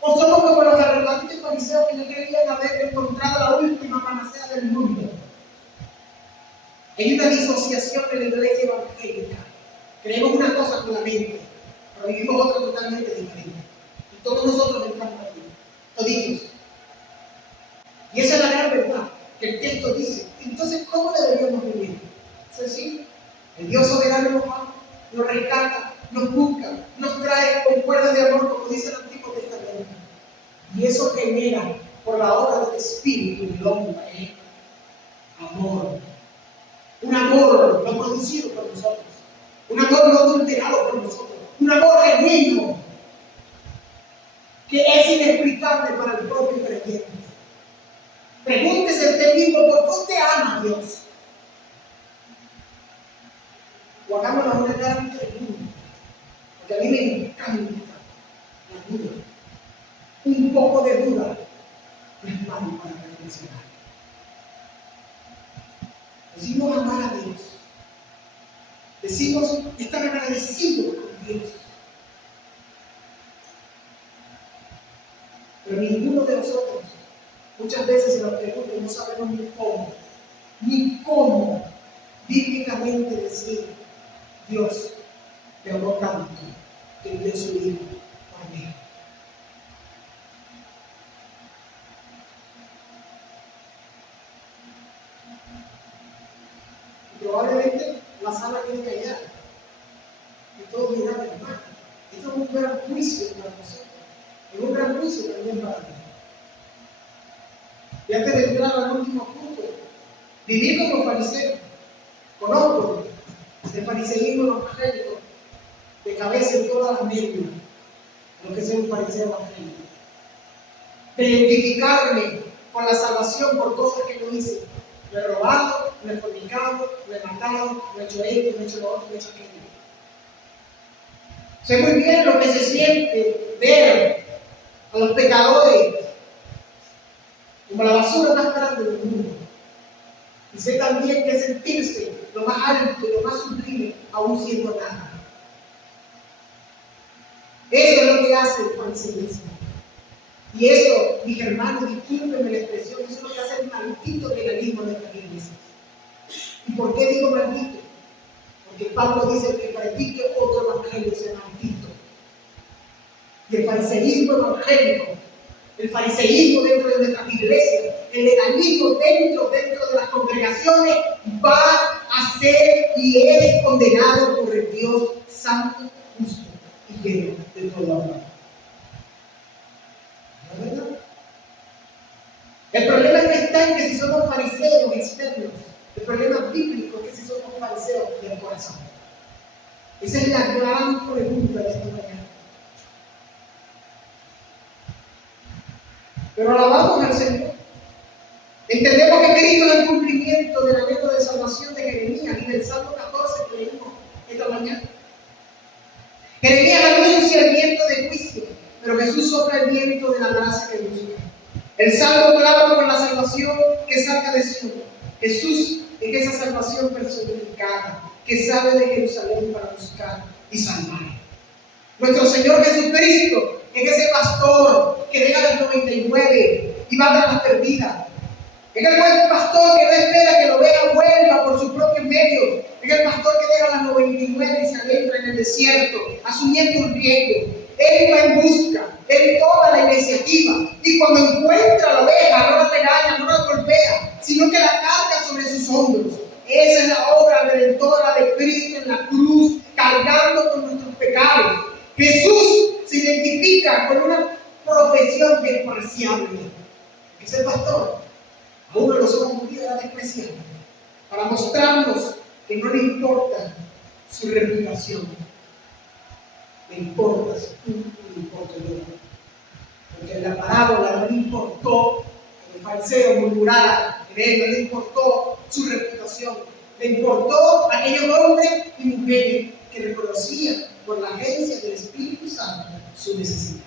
¿O somos como los arrogantes fariseos que no querían haber encontrado la toditos. Y esa es la gran verdad que el texto dice. Entonces, ¿cómo deberíamos vivir? Sencillo. El Dios soberano nos ama, nos rescata, nos busca, nos trae con cuerdas de amor, como dice el Antiguo Testamento. Y eso genera, por la obra del Espíritu del hombre, amor. Un amor no producido por nosotros. Un amor no adulterado por nosotros. Un amor genuino que es inexplicable para el propio creyente. Pregúntese usted mismo, ¿por qué usted ama a Dios? O hagámoslo una gran pregunta, porque a mí me encanta la duda. Un poco de duda no es malo para reflexionar. Decimos amar a Dios. Decimos estar agradecidos con Dios. Pero ninguno de nosotros, muchas veces se nos pregunta y no sabemos ni cómo bíblicamente decir, Dios me amó tanto que dio su Hijo por mí. Y probablemente la sala tiene callada y todos miran a hermano. Esto es un gran juicio para nosotros. Es un gran juicio también para mí. Y antes de entrar al último punto, vivir como fariseo. Conozco el fariseísmo evangélico de cabeza en todas las medias, lo que es un fariseo evangélico. De identificarme con la salvación por cosas que no hice. No he robado, no he fornicado, no he matado, no he hecho esto, no he hecho lo otro, no he hecho aquello. Sé muy bien lo que se siente ver a los pecadores como la basura más grande del mundo. Y sé también que sentirse lo más alto y lo más sublime aún siendo nada. Eso es lo que hace el fariseísmo. Y eso, mis hermanos, discúlpenme la expresión, eso es lo que hace el maldito legalismo de las iglesias. ¿Y por qué digo maldito? Porque Pablo dice que predique otro evangelio sea maldito. Y el fariseísmo evangélico, el fariseísmo dentro de nuestras iglesias, el legalismo dentro de las congregaciones va a ser y es condenado por el Dios santo, justo y lleno de toda honra. ¿No es verdad? El problema no está en que si somos fariseos externos, el problema bíblico es que si somos fariseos del corazón. Esa es la gran pregunta de esta mañana. Pero alabamos al Señor. Entendemos que Cristo es el cumplimiento del anhelo de salvación de Jeremías y del Salmo 14 que leímos esta mañana. Jeremías anuncia el viento de juicio, pero Jesús sopla el viento de la gracia que busca. El Salmo clama por la salvación que saca de Sion. Jesús es esa salvación personificada que sale de Jerusalén para buscar y salvar. Nuestro Señor Jesucristo es ese pastor que deja las 99 y va tras las perdidas. Es el buen pastor que no espera que la oveja vuelva por sus propios medios. Es el pastor que deja las 99 y se adentra en el desierto, asumiendo un riesgo. Él va en busca, él toma la iniciativa. Y cuando encuentra a la oveja, no la regaña, no la golpea, sino que la carga sobre sus hombros. Esa es la obra redentora de Cristo en la cruz, cargando con nuestros pecados. Jesús se identifica con una profesión despreciable. Es el pastor. A uno de los ojos judíos era despreciable, para mostrarnos que no le importa su reputación, le importa su culto, le importa yo. Porque en la parábola no le importó que el fariseo murmurara de él, no le importó su reputación, le importó a aquellos hombres y mujeres que reconocían por la agencia del Espíritu Santo su necesidad.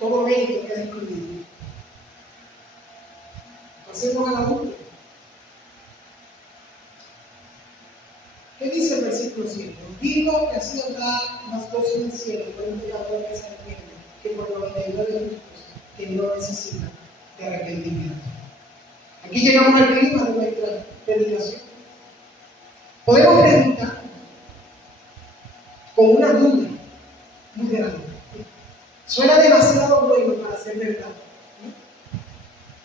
Todo mérito queda excluido. Pasemos a la última. ¿Qué dice el versículo 7? Digo que así habrá más gozo en el cielo por un pecador que se arrepiente que por 99 justos que no necesitan de arrepentimiento. Aquí llegamos al clima de nuestra predicación. Podemos preguntar con una duda muy grande. Suena demasiado bueno para ser verdad, ¿no?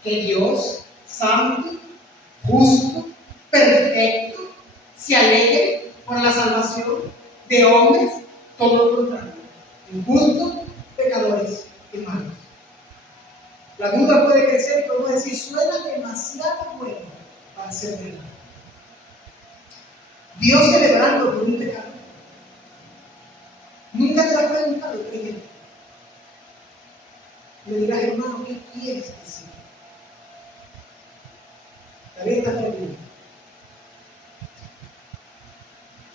Que Dios, santo, justo, perfecto, se alegre por la salvación de hombres, todo lo contrario, injustos, pecadores y malos. La duda puede crecer y podemos decir, suena demasiado bueno para ser verdad. Dios celebrando por un pecado. Nunca te lo has preguntado, creyente. Le dirás, hermano, ¿qué quieres decir? La vida está perdida.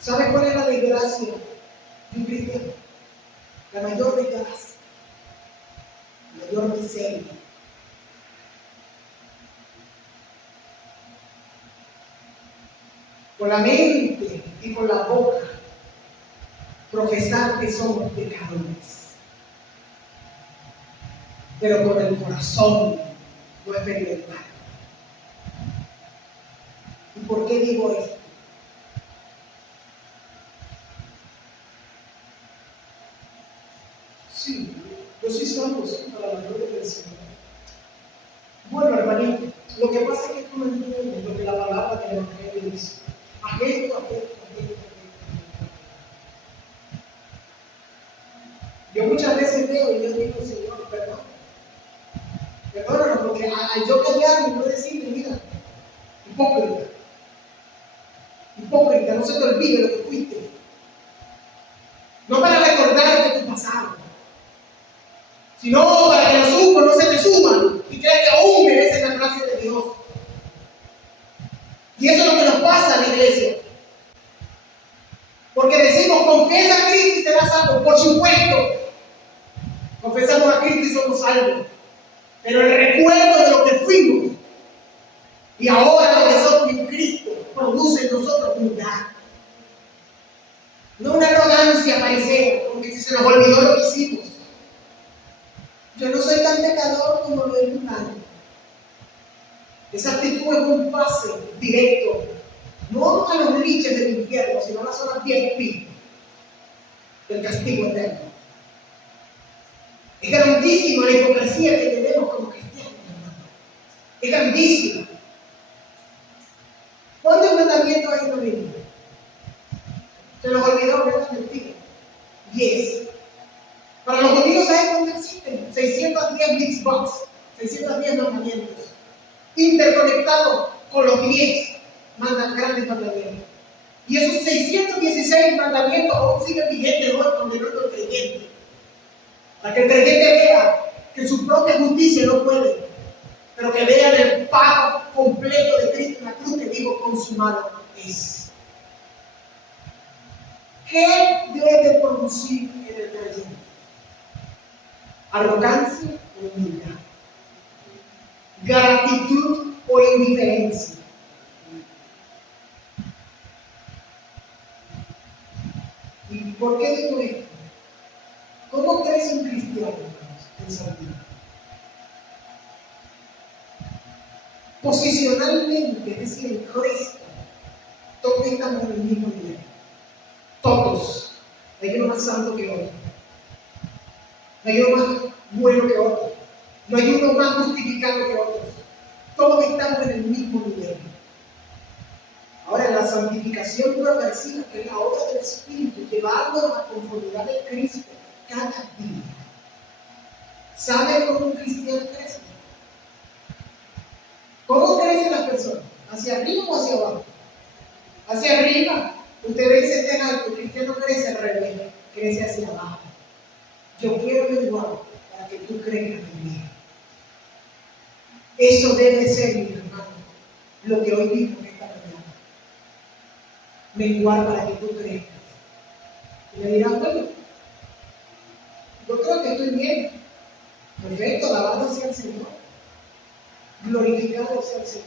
¿Sabes cuál es la desgracia de un cristiano? La mayor desgracia, la mayor miseria. Con la mente y con la boca profesar que somos pecadores, pero con el corazón no experimentar. ¿Y por qué digo esto? Sí, yo sí salvo, sí, para la gloria del Señor. Bueno, hermanito, lo que pasa es que tú no entiendes lo que la palabra del Evangelio dice. Haz esto, haz esto, haz esto, haz esto. Yo muchas veces veo y yo digo, Señor, perdón. Perdónanos, porque al yo callarme no decirle, mira, hipócrita. Hipócrita, no se te olvide lo que fuiste. No para recordarte tu pasado, sino para que los humos no se te suman y creas que aún merecen la gracia de Dios. Y eso es lo que nos pasa en la iglesia. Porque decimos, confiesa a Cristo y serás salvo. Por supuesto, confesamos a Cristo y somos salvos. Pero el recuerdo de lo que fuimos y ahora lo que somos en Cristo produce en nosotros humildad. No una arrogancia parecida, porque si se nos olvidó lo que hicimos. Yo no soy tan pecador como lo es humano. Esa actitud es un pase directo, no a los liches del infierno, sino a la zona VIP del castigo eterno. Es grandísima la hipocresía que tenemos como cristianos, hermano. Es grandísima. ¿Cuántos mandamientos hay en la Biblia? Se los olvidó, ¿verdad? Mentira. 10. Para los judíos, ¿saben dónde existen? 610 mitzvot, 610 mandamientos, interconectados con los 10 grandes mandamientos. Y esos 616 mandamientos aún siguen vigentes hoy condenando al creyente. Para que el creyente vea que su propia justicia no puede, pero que vean el pago completo de Cristo en la cruz, que digo, consumado es. ¿Qué debe producir en el creyente? Arrogancia o humildad, gratitud o indiferencia. ¿Y por qué digo esto? ¿Cómo crece un cristiano en santidad? Posicionalmente, es decir, en Cristo, todos estamos en el mismo nivel. Todos. No hay uno más santo que otro. No hay uno más bueno que otro. No hay uno más justificado que otro. Todos estamos en el mismo nivel. Ahora, la santificación progresiva, que es la obra del Espíritu, llevando a la conformidad de Cristo cada día. ¿Sabe cómo un cristiano crece? ¿Cómo crecen las personas? ¿Hacia arriba o hacia abajo? Hacia arriba. Usted ve ese es alto, el cristiano crece al revés, crece hacia abajo. Yo quiero menguar para que tú crezcas en mí. Eso debe ser, mi hermano, lo que hoy vimos en esta mañana. Menguar para que tú crezcas. Y me dirán, bueno, yo creo que estoy bien. Perfecto, alabado sea el Señor. Glorificado sea el Señor.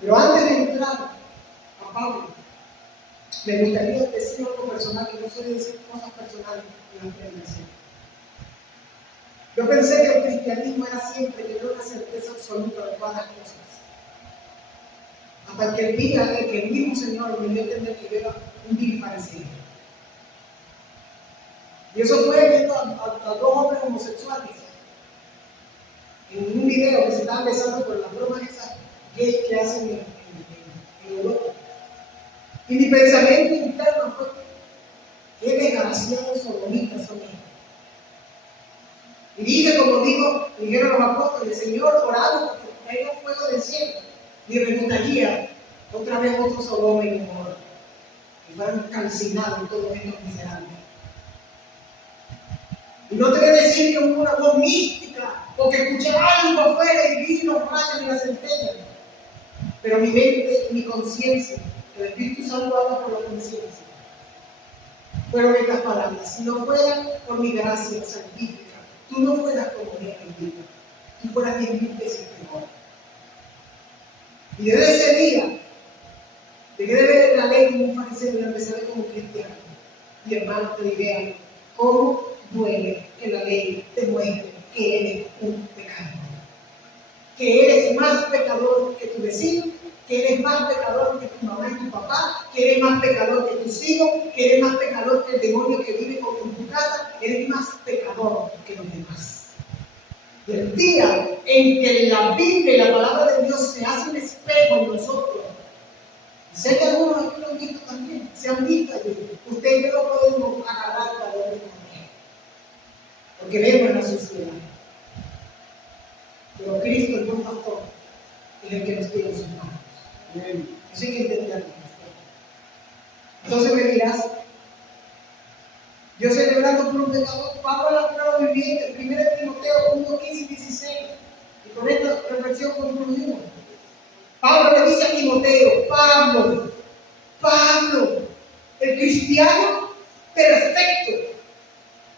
Pero antes de entrar a Pablo, me gustaría decir algo personal, que no suele decir cosas personales en la predicación. Yo pensé que el cristianismo era siempre tener una certeza absoluta de todas las cosas. Hasta que el día en que el mismo Señor me dio a entender que yo era un vil fariseo. Y eso fue viendo a dos hombres homosexuales en un video que se estaban besando por las bromas esas gays que hacen en Europa. Y mi pensamiento interno fue: qué desgraciados sodomitas son ellos. Y dije, como dijeron los apóstoles: Señor, oramos porque caiga fuego del cielo y remontaría otra vez otro Sodoma y Gomorra, y fueran calcinados todos estos miserables. Y no te voy a decir que hubo una voz mística o que escuché algo afuera y vi los rayos y las centellas, pero mi mente y mi conciencia, el Espíritu Santo habla por la conciencia, fueron estas palabras: si no fuera por mi gracia santífica, tú no fueras como Dios bendito, tú fueras 10,000 veces mejor. Y desde ese día dejé de ver la ley como un fariseo y la empecé a ver como cristiano. Y hermano, te diré algo: ¿cómo duele que la ley te muestre que eres un pecador? Que eres más pecador que tu vecino, que eres más pecador que tu mamá y tu papá, que eres más pecador que tus hijos, que eres más pecador que el demonio que vive en tu casa, eres más pecador que los demás. Y el día en que la Biblia y la palabra de Dios se hace un espejo en nosotros, sé que algunos aquí lo han visto también, se han visto allí. Ustedes y yo no podemos agarrar para ver de porque vemos la sociedad. Pero Cristo, el buen pastor, es el que nos tiene en sus manos. Eso hay que entenderlo. Entonces me dirás: yo celebrando por un pecador. Pablo la prueba viviente, 1 Timoteo 1, 15 y 16. Y con esta reflexión concluimos. Pablo le dice a Timoteo: Pablo, el cristiano perfecto.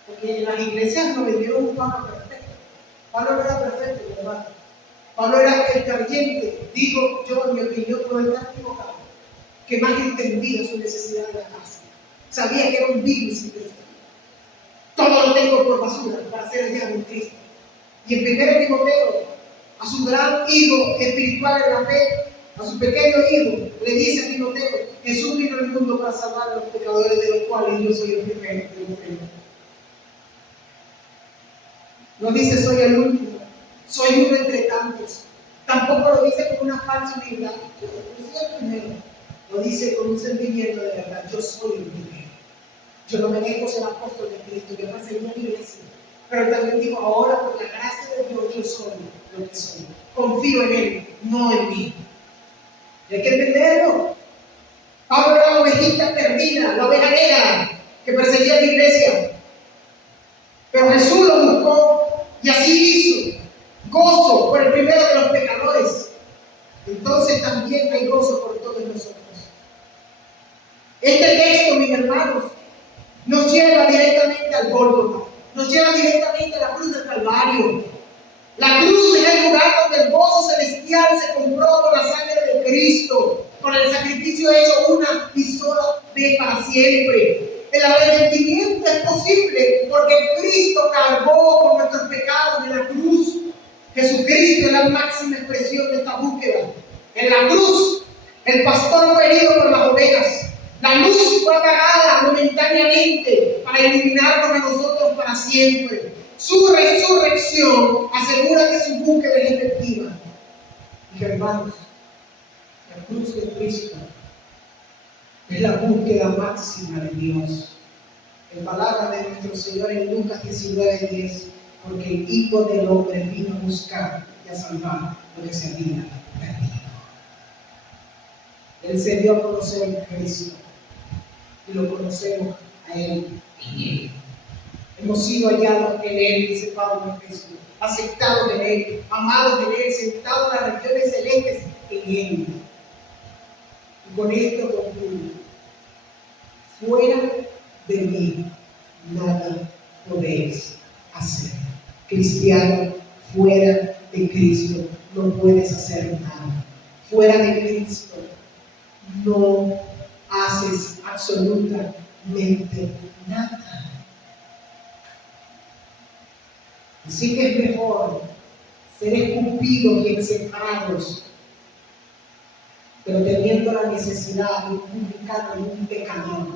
Porque en las iglesias nos vendieron un Pablo perfecto. Pablo no era perfecto, mi hermano. Pablo era el creyente, digo yo, en mi opinión, no estar equivocado, que más entendía su necesidad de la gracia. Sabía que era un vil sin Cristo. Todo lo tengo por basura para ser hallado en Cristo. Y en 1 Timoteo, a su gran hijo espiritual en la fe, a su pequeño hijo, le dice a Timoteo: Jesús vino al mundo para salvar a los pecadores, de los cuales yo soy el primero. No dice soy el último, soy uno entre tantos. Tampoco lo dice con una falsa humildad: yo soy el primero. Lo dice con un sentimiento de verdad: yo soy el primero. Yo no me dejo ser apóstol de Cristo, yo perseguí a mi iglesia. Pero también digo: ahora por la gracia de Dios yo soy lo que soy. Confío en Él, no en mí. Y hay que entenderlo. Pablo era la ovejita perdida, la oveja negra que perseguía a la iglesia. Pero Jesús lo buscó y así hizo. Gozo por el primero de los pecadores. Entonces también hay gozo por todos nosotros. Este texto, mis hermanos, nos lleva directamente al Gólgota, nos lleva directamente a la cruz del Calvario. La cruz es el lugar donde el gozo celestial se compró con la sangre de Cristo, con el sacrificio hecho una y sola vez para siempre. El arrepentimiento es posible porque Cristo cargó con nuestros pecados en la cruz. Jesucristo es la máxima expresión de esta búsqueda. En la cruz, el pastor fue herido por las ovejas. La luz fue apagada momentáneamente para iluminarnos a nosotros para siempre. Su resurrección asegura que su búsqueda es efectiva. Mis hermanos, la cruz de Cristo es la búsqueda máxima de Dios. En palabras de nuestro Señor en Lucas 19:10, porque el Hijo del Hombre vino a buscar y a salvar lo que se había perdido. Él se dio a conocer en Cristo y lo conocemos a Él en Él. Hemos sido hallados en Él, dice Pablo en Cristo, aceptados en Él, amados en Él, sentados en las regiones celestes en Él. Y con esto concluyo: fuera de mí nada podéis hacer. Cristiano, fuera de Cristo no puedes hacer nada. Fuera de Cristo no haces absolutamente nada. Así que es mejor ser escupidos y execrados, pero teniendo la necesidad de un publicano y un pecador,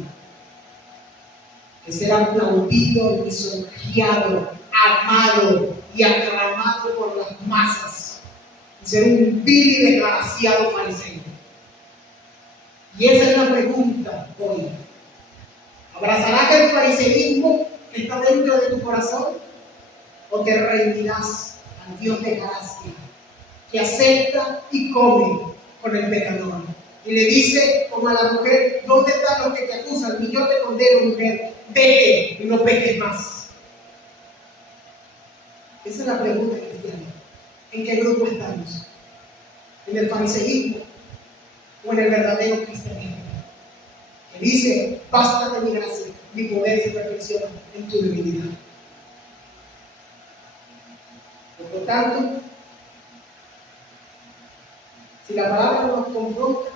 de ser aplaudido, lisonjeado, amado y aclamado por las masas, de ser un vil y desgraciado fariseo. Y esa es la pregunta hoy. ¿Abrazarás el fariseísmo que está dentro de tu corazón o te rendirás al Dios de gracia, que acepta y come con el pecador? Y le dice, como a la mujer, ¿dónde están los que te acusan? Y yo te condeno, mujer, vete y no peques más. Esa es la pregunta cristiana. ¿En qué grupo estamos? ¿En el fariseísmo o en el verdadero cristianismo? Que dice, basta de mi gracia, mi poder se perfecciona en tu debilidad. Por lo tanto, si la palabra nos confronta,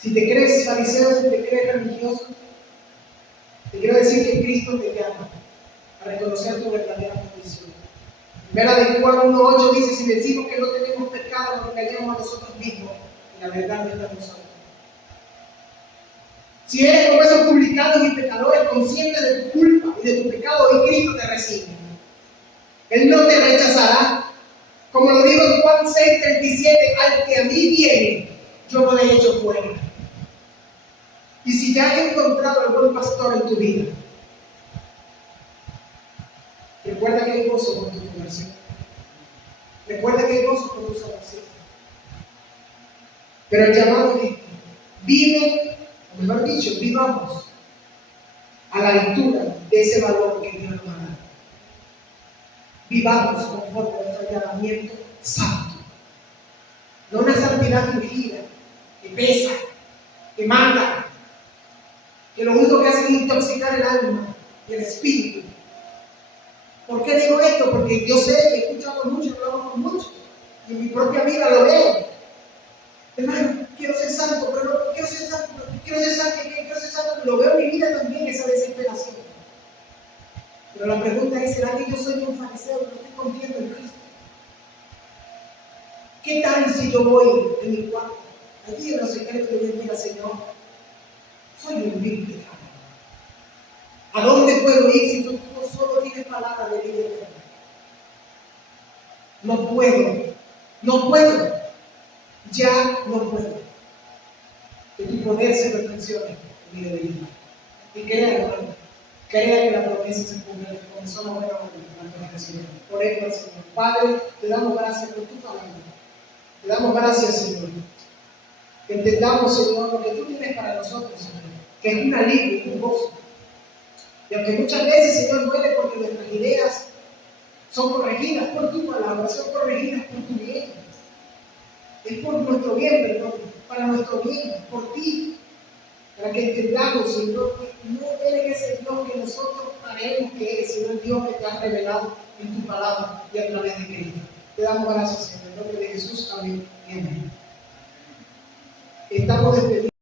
si te crees fariseo, si te crees religioso, te quiero decir que Cristo te llama a reconocer tu verdadera condición. Primera de Juan 1:8 dice, si decimos que no tenemos pecado, nos engañamos a nosotros mismos y la verdad no está en nosotros. Si eres como esos publicanos y pecadores conscientes de tu culpa y de tu pecado, hoy Cristo te recibe. Él no te rechazará. Como lo dijo en Juan 6:37, al que a mí viene, yo no le echo fuera. Y si ya has encontrado al buen pastor en tu vida, recuerda que hay gozo por tu conversión. Recuerda que hay gozo por tu salvación. Pero el llamado es este: vive, o mejor dicho, vivamos a la altura de ese valor que Dios nos da. Vivamos conforme a nuestro llamamiento santo. No una santidad fingida, que pesa, que manda, que lo único que hace es intoxicar el alma y el espíritu. ¿Por qué digo esto? Porque yo sé, he escuchado mucho, hablamos con muchos, y en mi propia vida lo veo. Hermano, quiero ser santo, pero no quiero ser santo, quiero ser santo, lo veo en mi vida también, esa desesperación. Pero la pregunta es, ¿será que yo soy un fariseo que no estoy confiando en Cristo? ¿Qué tal si yo voy en mi cuarto, allí en los secretos, y digo, mira, Señor, soy un vil pecador? ¿A dónde puedo ir si tú solo tienes palabras de vida eterna? No puedo, ya no puedo. Que tu poder se perfeccione en mi debilidad. Y crea, hermano, crea que la promesa se cumple, comenzó la buena obra del Señor. Por ello, Señor. Padre, te damos gracias por tu palabra. Te damos gracias, Señor. Que entendamos, Señor, lo que tú tienes para nosotros, Señor. Que es un alivio, un gozo. Y aunque muchas veces, Señor, duele porque nuestras ideas son corregidas por tu palabra, son corregidas por tu bien. Es por nuestro bien, perdón, para nuestro bien, por ti. Para que entendamos, Señor, que no eres ese Dios que nosotros creemos que eres, sino el Dios que te has revelado en tu palabra y a través de Cristo. Te damos gracias, Señor, en el nombre de Jesús. Amén y amén. Estamos despedidos.